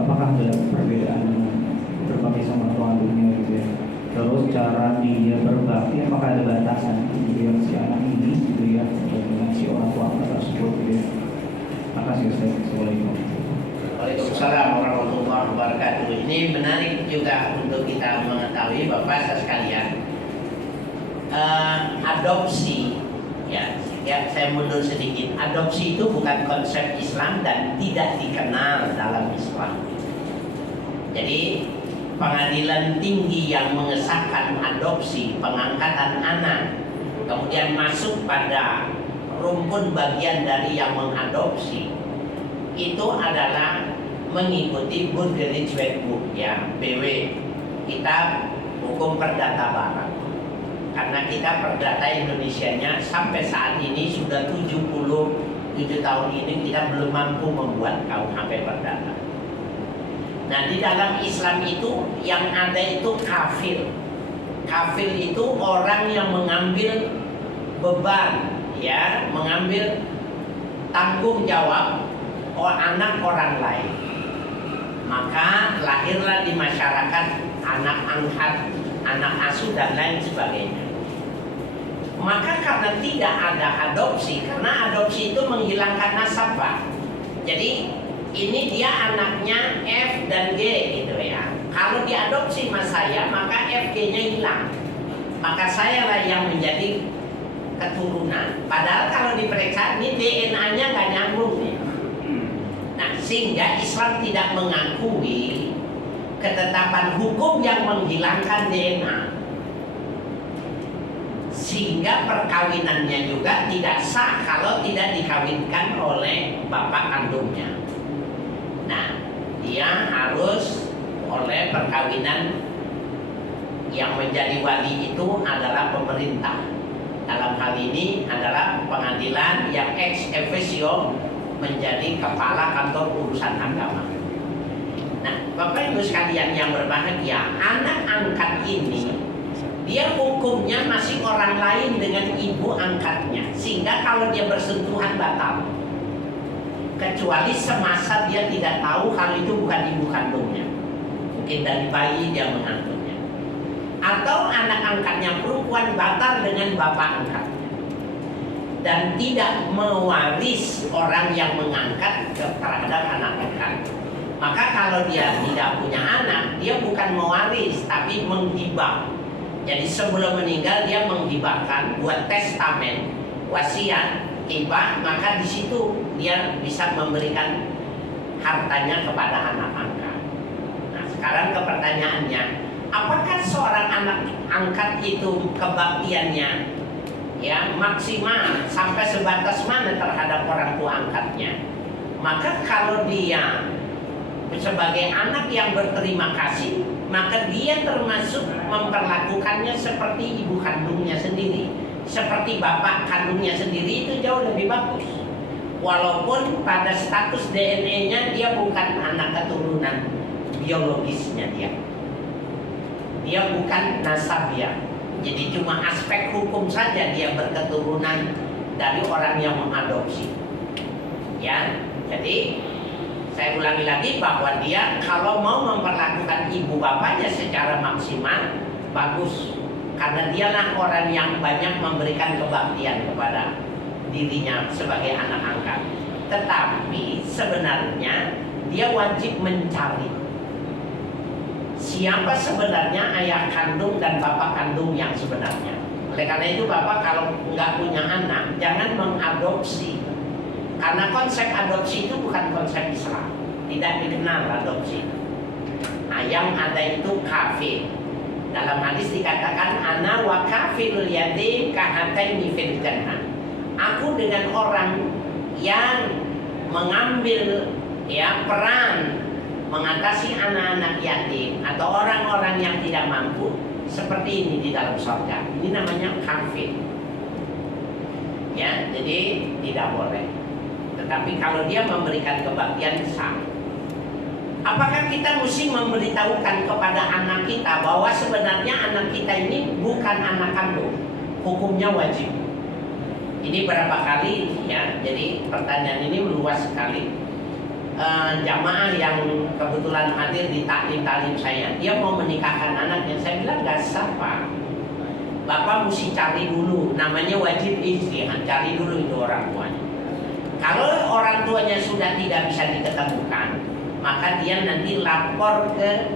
apakah ada perbedaan berbakti sama orang tua kandungnya gitu ya. Terus cara dia berbakti apakah ada batasan gitu ya, si anak ini gitu ya dengan si orang tua tersebut gitu ya. Makasih Ustaz. Assalamualaikum. Waalaikumsalam warahmatullahi wabarakatuh. Ini menarik juga untuk kita mengetahui Bapak sekalian. Adopsi, ya saya mundur sedikit. Adopsi itu bukan konsep Islam dan tidak dikenal dalam Islam. Jadi pengadilan tinggi yang mengesahkan adopsi, pengangkatan anak, kemudian masuk pada rumpun bagian dari yang mengadopsi, itu adalah mengikuti Burgeriched Book ya, BW, Kitab Hukum Perdata Barat. Karena kita perdata Indonesianya sampai saat ini sudah 77 tahun ini kita belum mampu membuat KUHP perdata. Nah, di dalam Islam itu yang ada itu kafil. Kafil itu orang yang mengambil beban, ya, mengambil tanggung jawab anak orang lain. Maka lahirlah di masyarakat anak angkat, anak asuh dan lain sebagainya. Maka karena tidak ada adopsi, karena adopsi itu menghilangkan nasabah. Jadi ini dia anaknya F dan G gitu ya. Kalau diadopsi sama saya, maka FG-nya hilang. Maka saya lah yang menjadi keturunan. Padahal kalau diperiksa ini DNA-nya nggak nyambung nih. Nah, sehingga Islam tidak mengakui ketetapan hukum yang menghilangkan DNA. Sehingga perkawinannya juga tidak sah kalau tidak dikawinkan oleh bapak kandungnya. Nah, dia harus oleh perkawinan yang menjadi wali itu adalah pemerintah. Dalam hal ini adalah pengadilan yang ex officio menjadi kepala kantor urusan agama. Nah, Bapak Ibu sekalian yang berbahagia, anak angkat ini dia hukumnya masih orang lain dengan ibu angkatnya, sehingga kalau dia bersentuhan batal. Kecuali semasa dia tidak tahu hal itu bukan ibu kandungnya, mungkin dari bayi dia mengandungnya, atau anak angkatnya perempuan batal dengan bapak angkatnya dan tidak mewaris orang yang mengangkat terhadap anak angkat. Maka kalau dia tidak punya anak, dia bukan mewaris tapi menghibah. Jadi sebelum meninggal dia menghibahkan, buat testamen, wasiat, hibah, maka di situ dia bisa memberikan hartanya kepada anak angkat. Nah, sekarang ke pertanyaannya, apakah seorang anak angkat itu kebaktiannya ya maksimal sampai sebatas mana terhadap orang tua angkatnya? Maka kalau dia sebagai anak yang berterima kasih, maka dia termasuk memperlakukannya seperti ibu kandungnya sendiri, seperti bapak kandungnya sendiri, itu jauh lebih bagus. Walaupun pada status DNA-nya dia bukan anak keturunan biologisnya dia bukan nasabiyah. Jadi cuma aspek hukum saja dia berketurunan dari orang yang mengadopsi. Ya, jadi saya ulangi lagi bahwa dia kalau mau memperlakukan ibu bapaknya secara maksimal, bagus. Karena dialah orang yang banyak memberikan kebaktian kepada dirinya sebagai anak angkat. Tetapi sebenarnya dia wajib mencari siapa sebenarnya ayah kandung dan bapak kandung yang sebenarnya. Oleh karena itu Bapak kalau nggak punya anak, jangan mengadopsi. Karena konsep adopsi itu bukan konsep Islam, tidak dikenal adopsi. Nah, yang ada itu kafir. Dalam hadis dikatakan ana wa kafirul yatim kahataini fil jannah. Aku dengan orang yang mengambil ya peran mengatasi anak-anak yatim atau orang-orang yang tidak mampu seperti ini di dalam surga. Ini namanya kafir. Ya, jadi tidak boleh. Tetapi kalau dia memberikan kebaktian sah. Apakah kita mesti memberitahukan kepada anak kita bahwa sebenarnya anak kita ini bukan anak kandung? Hukumnya wajib. Ini berapa kali ya? Jadi pertanyaan ini luas sekali. Jamaah yang kebetulan hadir di taklim saya, dia mau menikahkan anaknya. Saya bilang nggak sah Pak. Bapak mesti cari dulu, namanya wajib ijtihad, cari dulu itu orang tuanya. Kalau orang tuanya sudah tidak bisa diketemukan, maka dia nanti lapor ke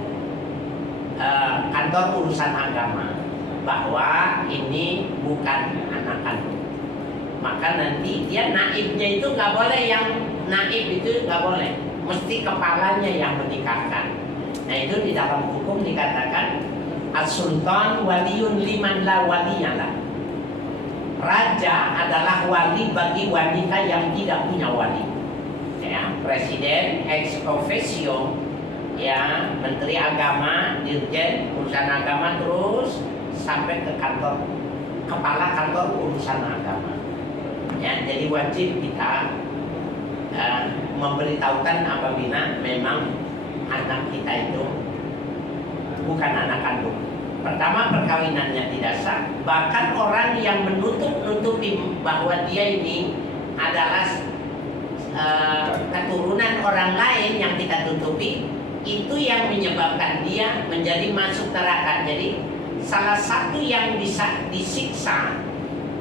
kantor urusan agama bahwa ini bukan anak kandung. Maka nanti dia naibnya itu nggak boleh, yang naib itu nggak boleh, mesti kepalanya yang menikahkan. Nah itu di dalam hukum dikatakan as-sultan waliyun liman la waliyalah. Raja adalah wali bagi wanita yang tidak punya wali. Ya, presiden ex officio, ya, menteri agama, dirjen urusan agama, terus sampai ke kantor kepala kantor urusan agama. Ya, jadi wajib kita memberitahukan apabila memang anak kita itu bukan anak kandung. Pertama, perkawinannya tidak sah. Bahkan orang yang menutup-nutupi bahwa dia ini adalah keturunan orang lain yang kita tutupi, itu yang menyebabkan dia menjadi masuk neraka. Jadi salah satu yang bisa disiksa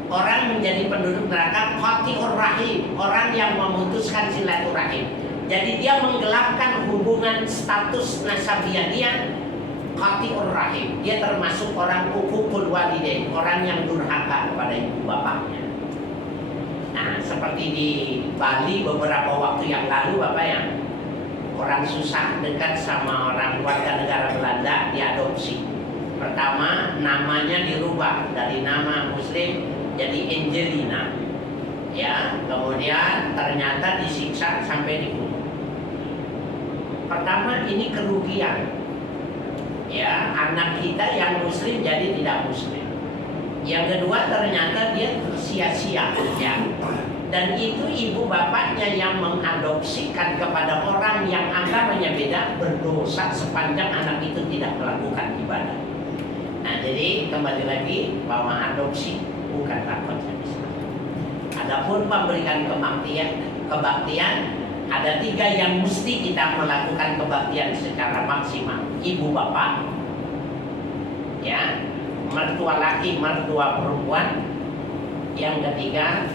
orang menjadi penduduk neraka, qati'ur rahim, orang yang memutuskan silaturahim. Jadi dia menggelapkan hubungan status nasabiah dia, qati'ur rahim. Dia termasuk orang uququl walidain, orang yang durhaka kepada ibu bapaknya. Nah, seperti di Bali beberapa waktu yang lalu, Bapak, ya, orang susah dekat sama orang warga negara Belanda diadopsi. Pertama, namanya dirubah dari nama Muslim jadi Angelina, ya, kemudian ternyata disiksa sampai dibunuh. Pertama, ini kerugian, ya, anak kita yang Muslim jadi tidak Muslim. Yang kedua, ternyata dia sia-sia, ya, dan itu ibu bapaknya yang mengadopsikan kepada orang yang agamanya beda berdosa sepanjang anak itu tidak melakukan ibadah. Nah, jadi kembali lagi bahwa adopsi bukanlah konsep Islam. Adapun memberikan kebaktian, ada 3 yang mesti kita melakukan kebaktian secara maksimal. Ibu bapak, ya, mertua laki, mertua perempuan. Yang ketiga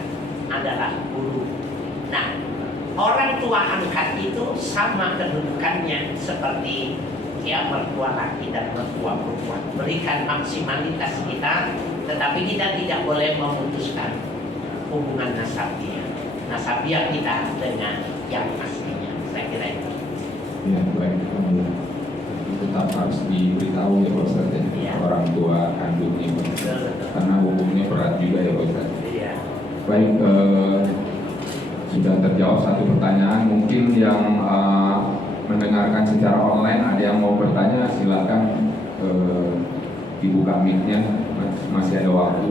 adalah guru. Nah, orang tua angkat itu sama kedudukannya seperti, ya, mertua laki dan mertua perempuan. Berikan maksimalitas kita, tetapi kita tidak boleh memutuskan hubungan nasabiah kita dengan yang aslinya. Saya kira itu. Ya, baik. Tetap harus diberitahu ya Pak Ustaz, ya, Ya. orang tua kandungnya, karena hukumnya berat juga ya Pak Ustaz. Iya. Baik, sudah terjawab satu pertanyaan. Mungkin yang mendengarkan secara online ada yang mau bertanya, silakan dibuka mic-nya, masih ada waktu.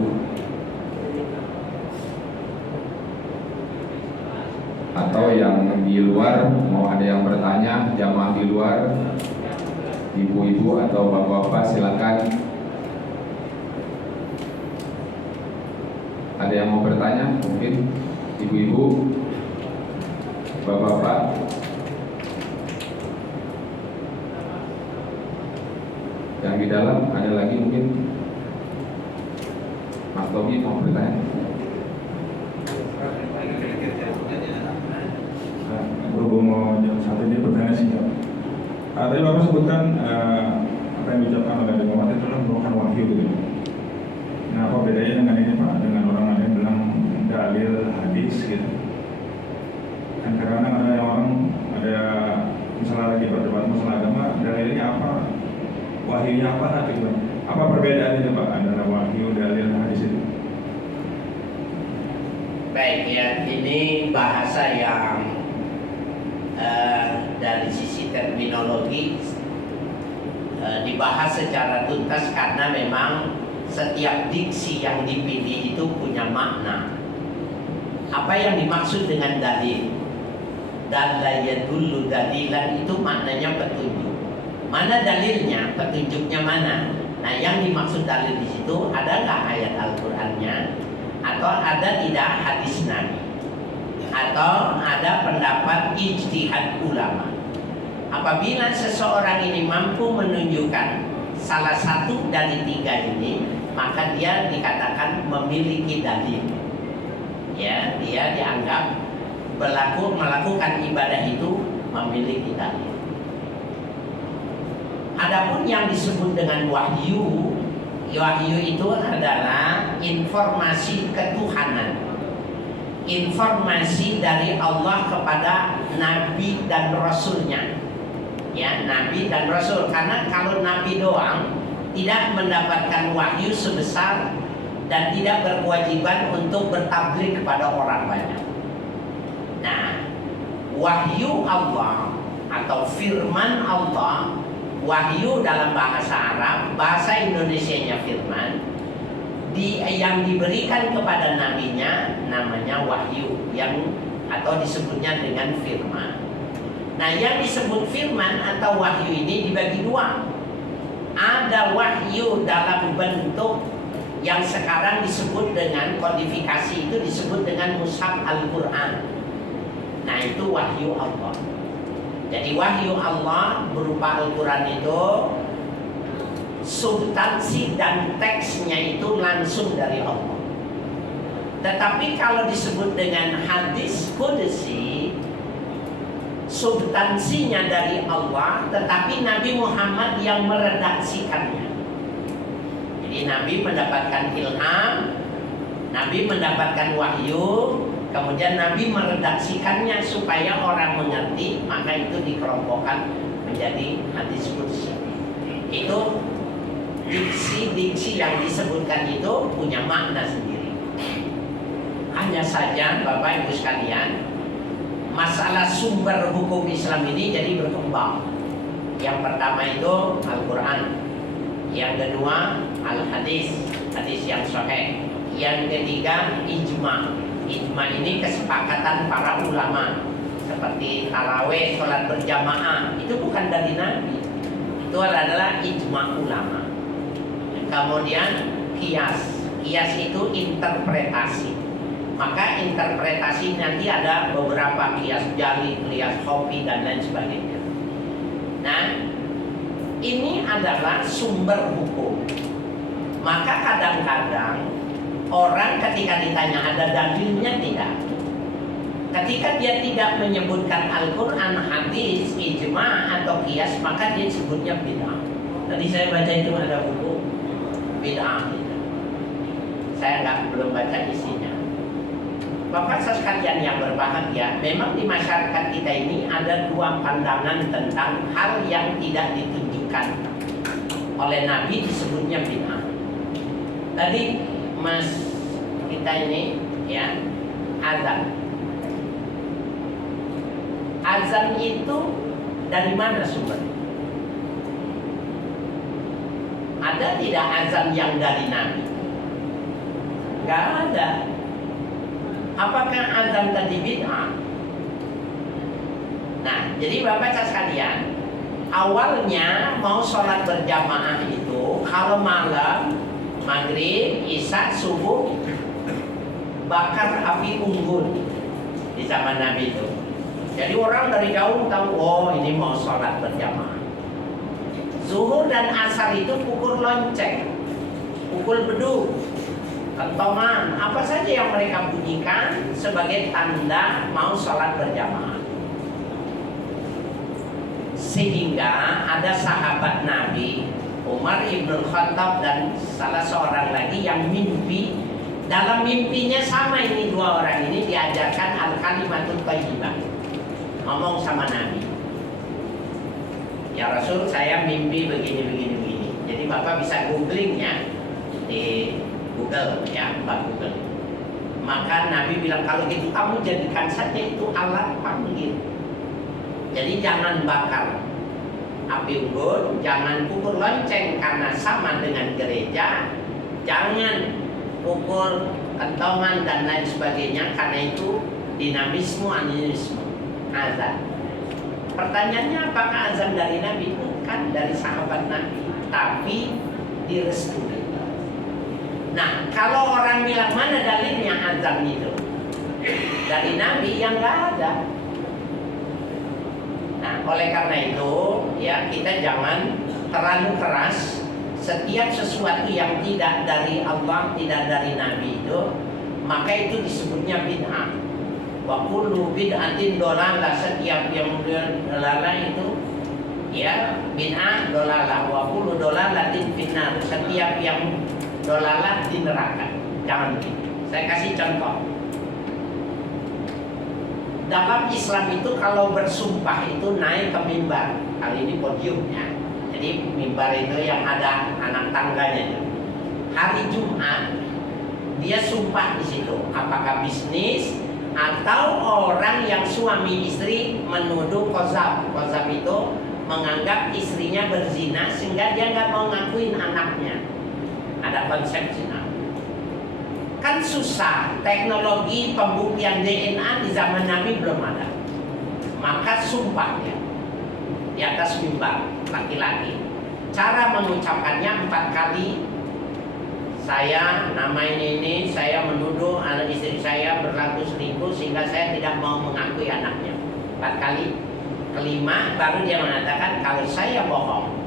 Atau yang di luar mau ada yang bertanya, jamaah di luar, ibu-ibu atau bapak-bapak, silakan. Ada yang mau bertanya? Mungkin ibu-ibu, bapak-bapak. Yang di dalam ada lagi mungkin. Mas Tobi mau bertanya? Berhubung mau jam 1 ini pertanyaan singkat. Tadi Bapak sebutkan apa yang diucapkan oleh Muhammad itu adalah merupakan wahyu gitu. Nah, apa bedanya dengan ini Pak? Dengan orang yang bilang dalil hadis gitu. Kan kadang-kadang ada yang orang ada misalnya lagi berdebat masalah agama, dalilnya apa? Wahyunya apa gitu. Apa perbedaannya Pak antara wahyu, dalil, hadis itu? Baik, ya, ini bahasa yang dari sisi terminologi dibahas secara tuntas karena memang setiap diksi yang dipilih itu punya makna. Apa yang dimaksud dengan dalil? Dalil dulu, dalilan itu maknanya petunjuk. Mana dalilnya? Petunjuknya mana? Nah, yang dimaksud dalil di situ ada nggak ayat Al-Qur'annya? atau ada tidak hadis Nabi, atau ada pendapat ijtihad ulama. Apabila seseorang ini mampu menunjukkan salah satu dari tiga ini, maka dia dikatakan memiliki dalil. Ya, dia dianggap melakukan ibadah itu memiliki dalil. Adapun yang disebut dengan wahyu, wahyu itu adalah informasi ketuhanan, informasi dari Allah kepada Nabi dan Rasulnya. Ya, Nabi dan Rasul. Karena kalau Nabi doang tidak mendapatkan wahyu sebesar dan tidak berkewajiban untuk bertabligh kepada orang banyak. Nah, wahyu Allah atau firman Allah, wahyu dalam bahasa Arab, bahasa Indonesianya firman, yang diberikan kepada nabinya namanya wahyu, yang atau disebutnya dengan firman. Nah, yang disebut firman atau wahyu ini dibagi dua. Ada wahyu dalam bentuk yang sekarang disebut dengan kodifikasi, itu disebut dengan mushaf Al-Quran. Nah, itu wahyu Allah. Jadi wahyu Allah berupa Al-Quran itu substansi dan teksnya itu langsung dari Allah. Tetapi kalau disebut dengan hadis qudsi, substansinya dari Allah, tetapi Nabi Muhammad yang meredaksikannya. Jadi Nabi mendapatkan ilham, Nabi mendapatkan wahyu, kemudian Nabi meredaksikannya supaya orang mengerti, maka itu dikelompokkan menjadi hadis qudsi. Itu diksi-diksi yang disebutkan itu punya makna sendiri. Hanya saja Bapak Ibu sekalian, masalah sumber hukum Islam ini jadi berkembang. Yang pertama itu Al-Quran, yang kedua Al-Hadis, hadis yang sahih, yang ketiga ijma. Ijma ini kesepakatan para ulama, seperti taraweh, sholat berjamaah, itu bukan dari Nabi, itu adalah ijma ulama. Kemudian kias, kias itu interpretasi. Maka interpretasi nanti ada beberapa kias jali, kias kopi dan lain sebagainya. Nah, ini adalah sumber hukum. Maka kadang-kadang orang ketika ditanya ada dalilnya tidak. Ketika dia tidak menyebutkan Al-Quran, hadis, ijma atau kias, maka dia sebutnya bid'ah. Tadi saya baca itu ada buku bid'ah. Saya belum baca isinya. Bapak sekalian yang berbahagia, memang di masyarakat kita ini ada dua pandangan tentang hal yang tidak ditunjukkan oleh Nabi, disebutnya bid'ah. Tadi Mas kita ini ya, azan. Azan itu dari mana sumbernya? Ada tidak azan yang dari Nabi? Gak ada. Apakah azan tadi bid'ah? Nah, jadi Bapak sekalian, awalnya mau sholat berjamaah itu kalau malam, maghrib, isya, subuh, bakar api unggun di zaman Nabi itu. Jadi orang dari jauh tahu, oh ini mau sholat berjamaah. Zuhur dan asar itu pukul lonceng, pukul beduk, kentongan, apa saja yang mereka bunyikan sebagai tanda mau sholat berjamaah. Sehingga ada sahabat Nabi Umar ibn Khattab dan salah seorang lagi yang mimpi. Dalam mimpinya sama ini dua orang ini diajarkan al-kalimatul thayyibah, ngomong sama Nabi, ya Rasul saya mimpi begini. Jadi Bapak bisa googling ya di Google ya, Mbak Google. Maka Nabi bilang kalau gitu kamu jadikan saja itu alat panggil. Jadi jangan bakar api unggun, jangan pukul lonceng karena sama dengan gereja, jangan pukul kentongan dan lain sebagainya karena itu dinamisme, animisme, azan. Pertanyaannya apakah azan dari Nabi? Bukan, dari sahabat Nabi, tapi direstui. Nah, kalau orang bilang mana dalilnya azan itu dari Nabi, yang nggak ada. Nah, oleh karena itu ya kita jangan terlalu keras. Setiap sesuatu yang tidak dari Allah, tidak dari Nabi itu, maka itu disebutnya bid'ah. Wa kullu bid'atin dolalah, setiap yang dolalah itu ya bid'ah dolalah. Wa kullu dolalatin finnar, setiap yang dolalah di neraka. Jangan begitu. Saya kasih contoh. Dalam Islam itu kalau bersumpah itu naik ke mimbar. Kali ini podiumnya. Jadi mimbar itu yang ada anak tangganya itu. Hari Jumat dia sumpah di situ. Apakah bisnis atau orang yang suami istri menuduh kozab. Kozab itu menganggap istrinya berzina sehingga dia nggak mau ngakuin anaknya. Ada konsep zina. Kan susah, teknologi pembuktian DNA di zaman Nabi belum ada. Maka sumpahnya di atas mimbar laki-laki. Cara mengucapkannya 4 kali. Saya nama ini saya menuduh anak istri saya berlaku selingkuh sehingga saya tidak mau mengakui anaknya. 4 kali. Kelima baru dia mengatakan kalau saya bohong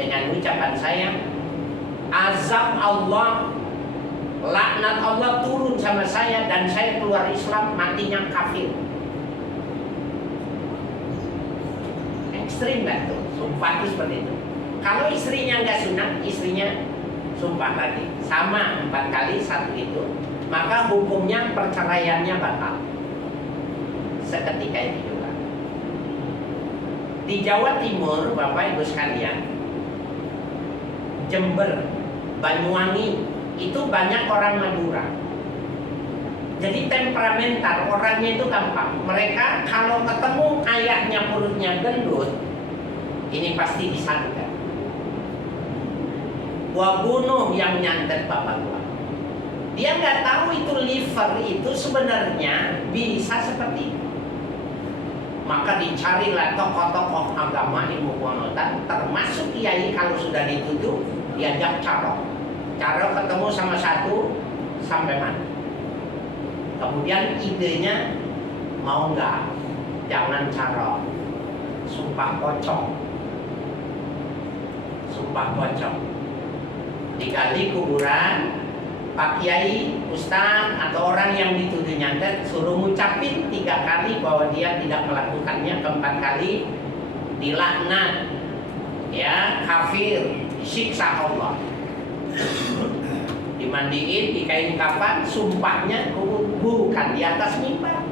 dengan ucapan saya, azab Allah, laknat Allah turun sama saya dan saya keluar Islam, matinya kafir. Ekstrim kan tuh, sumpah itu seperti itu. Kalau istrinya nggak sunat, istrinya sumpah lagi sama 4 kali satu itu, maka hukumnya perceraiannya batal seketika itu juga. Di Jawa Timur, Bapak Ibu sekalian, Jember, Banyuwangi itu banyak orang Madura. Jadi temperamental, orangnya itu gampang. Mereka kalau ketemu ayahnya perutnya gendut, ini pasti disangka. Gua bunuh yang nyantet bapak gua. Dia nggak tahu itu liver itu sebenarnya bisa seperti itu. Maka dicarilah tokoh-tokoh agama ilmu pengetahuan, termasuk kiai kalau sudah dituduh diajak carok. Carok ketemu sama satu sampai mati. Kemudian idenya mau nggak? Jangan carok, sumpah pocong. Sumpah pocong. Digali kuburan, Pak Kiai, Ustaz atau orang yang dituduh nyantet suruh ngucapin 3 kali bahwa dia tidak melakukannya, keempat kali dilaknat, ya kafir, disiksa Allah. Dimandiin, dikain kafan, sumpahnya bukan di atas mimbar.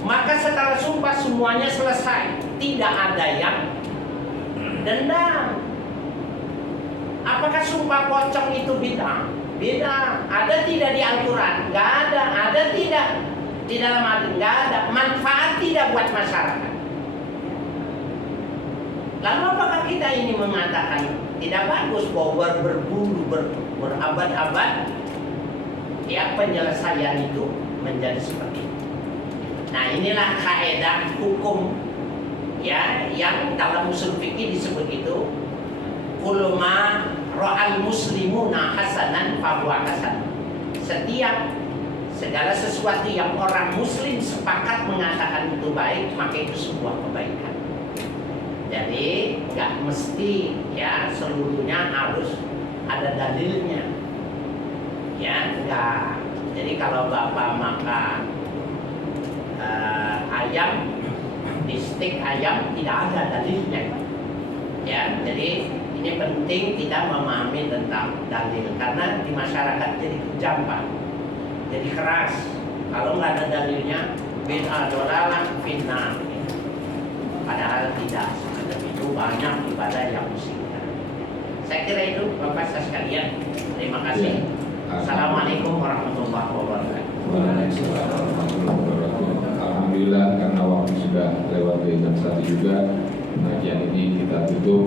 Maka setelah sumpah semuanya selesai, tidak ada yang dendam. Apakah sumpah pocong itu bid'ah? Bid'ah. Ada tidak di Al-Quran? Nggak ada. Ada tidak di dalam hadis? Nggak ada. Manfaat tidak buat masyarakat. Lalu apakah kita ini mengatakan tidak bagus bahwa berbulu berabad-abad ya penyelesaian itu menjadi seperti itu. Nah inilah kaidah hukum ya yang dalam usul fikih disebut itu kullu ma ra'al muslimuna hasanan fahuwa hasan. Setiap segala sesuatu yang orang muslim sepakat mengatakan itu baik, maka itu sebuah kebaikan. Jadi nggak mesti ya seluruhnya harus ada dalilnya. Ya enggak. Jadi kalau Bapak makan ayam di stik ayam tidak ada dalilnya. Ya, jadi ini penting kita memahami tentang dalil karena di masyarakat jadi kejam Pak, jadi keras. Kalau nggak ada dalilnya bid'ah dolalah fitnah. Padahal tidak. Itu banyak ibadah yang musibah. Saya kira itu Bapak sekalian. Terima kasih. Assalamualaikum warahmatullahi wabarakatuh. Waalaikumsalam warahmatullahi wabarakatuh. Alhamdulillah karena waktu sudah lewat dari jam 1 juga. Pengajian ini kita tutup.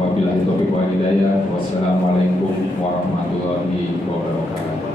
Wabillahi taufiq wal hidayah. Wassalamualaikum warahmatullahi wabarakatuh.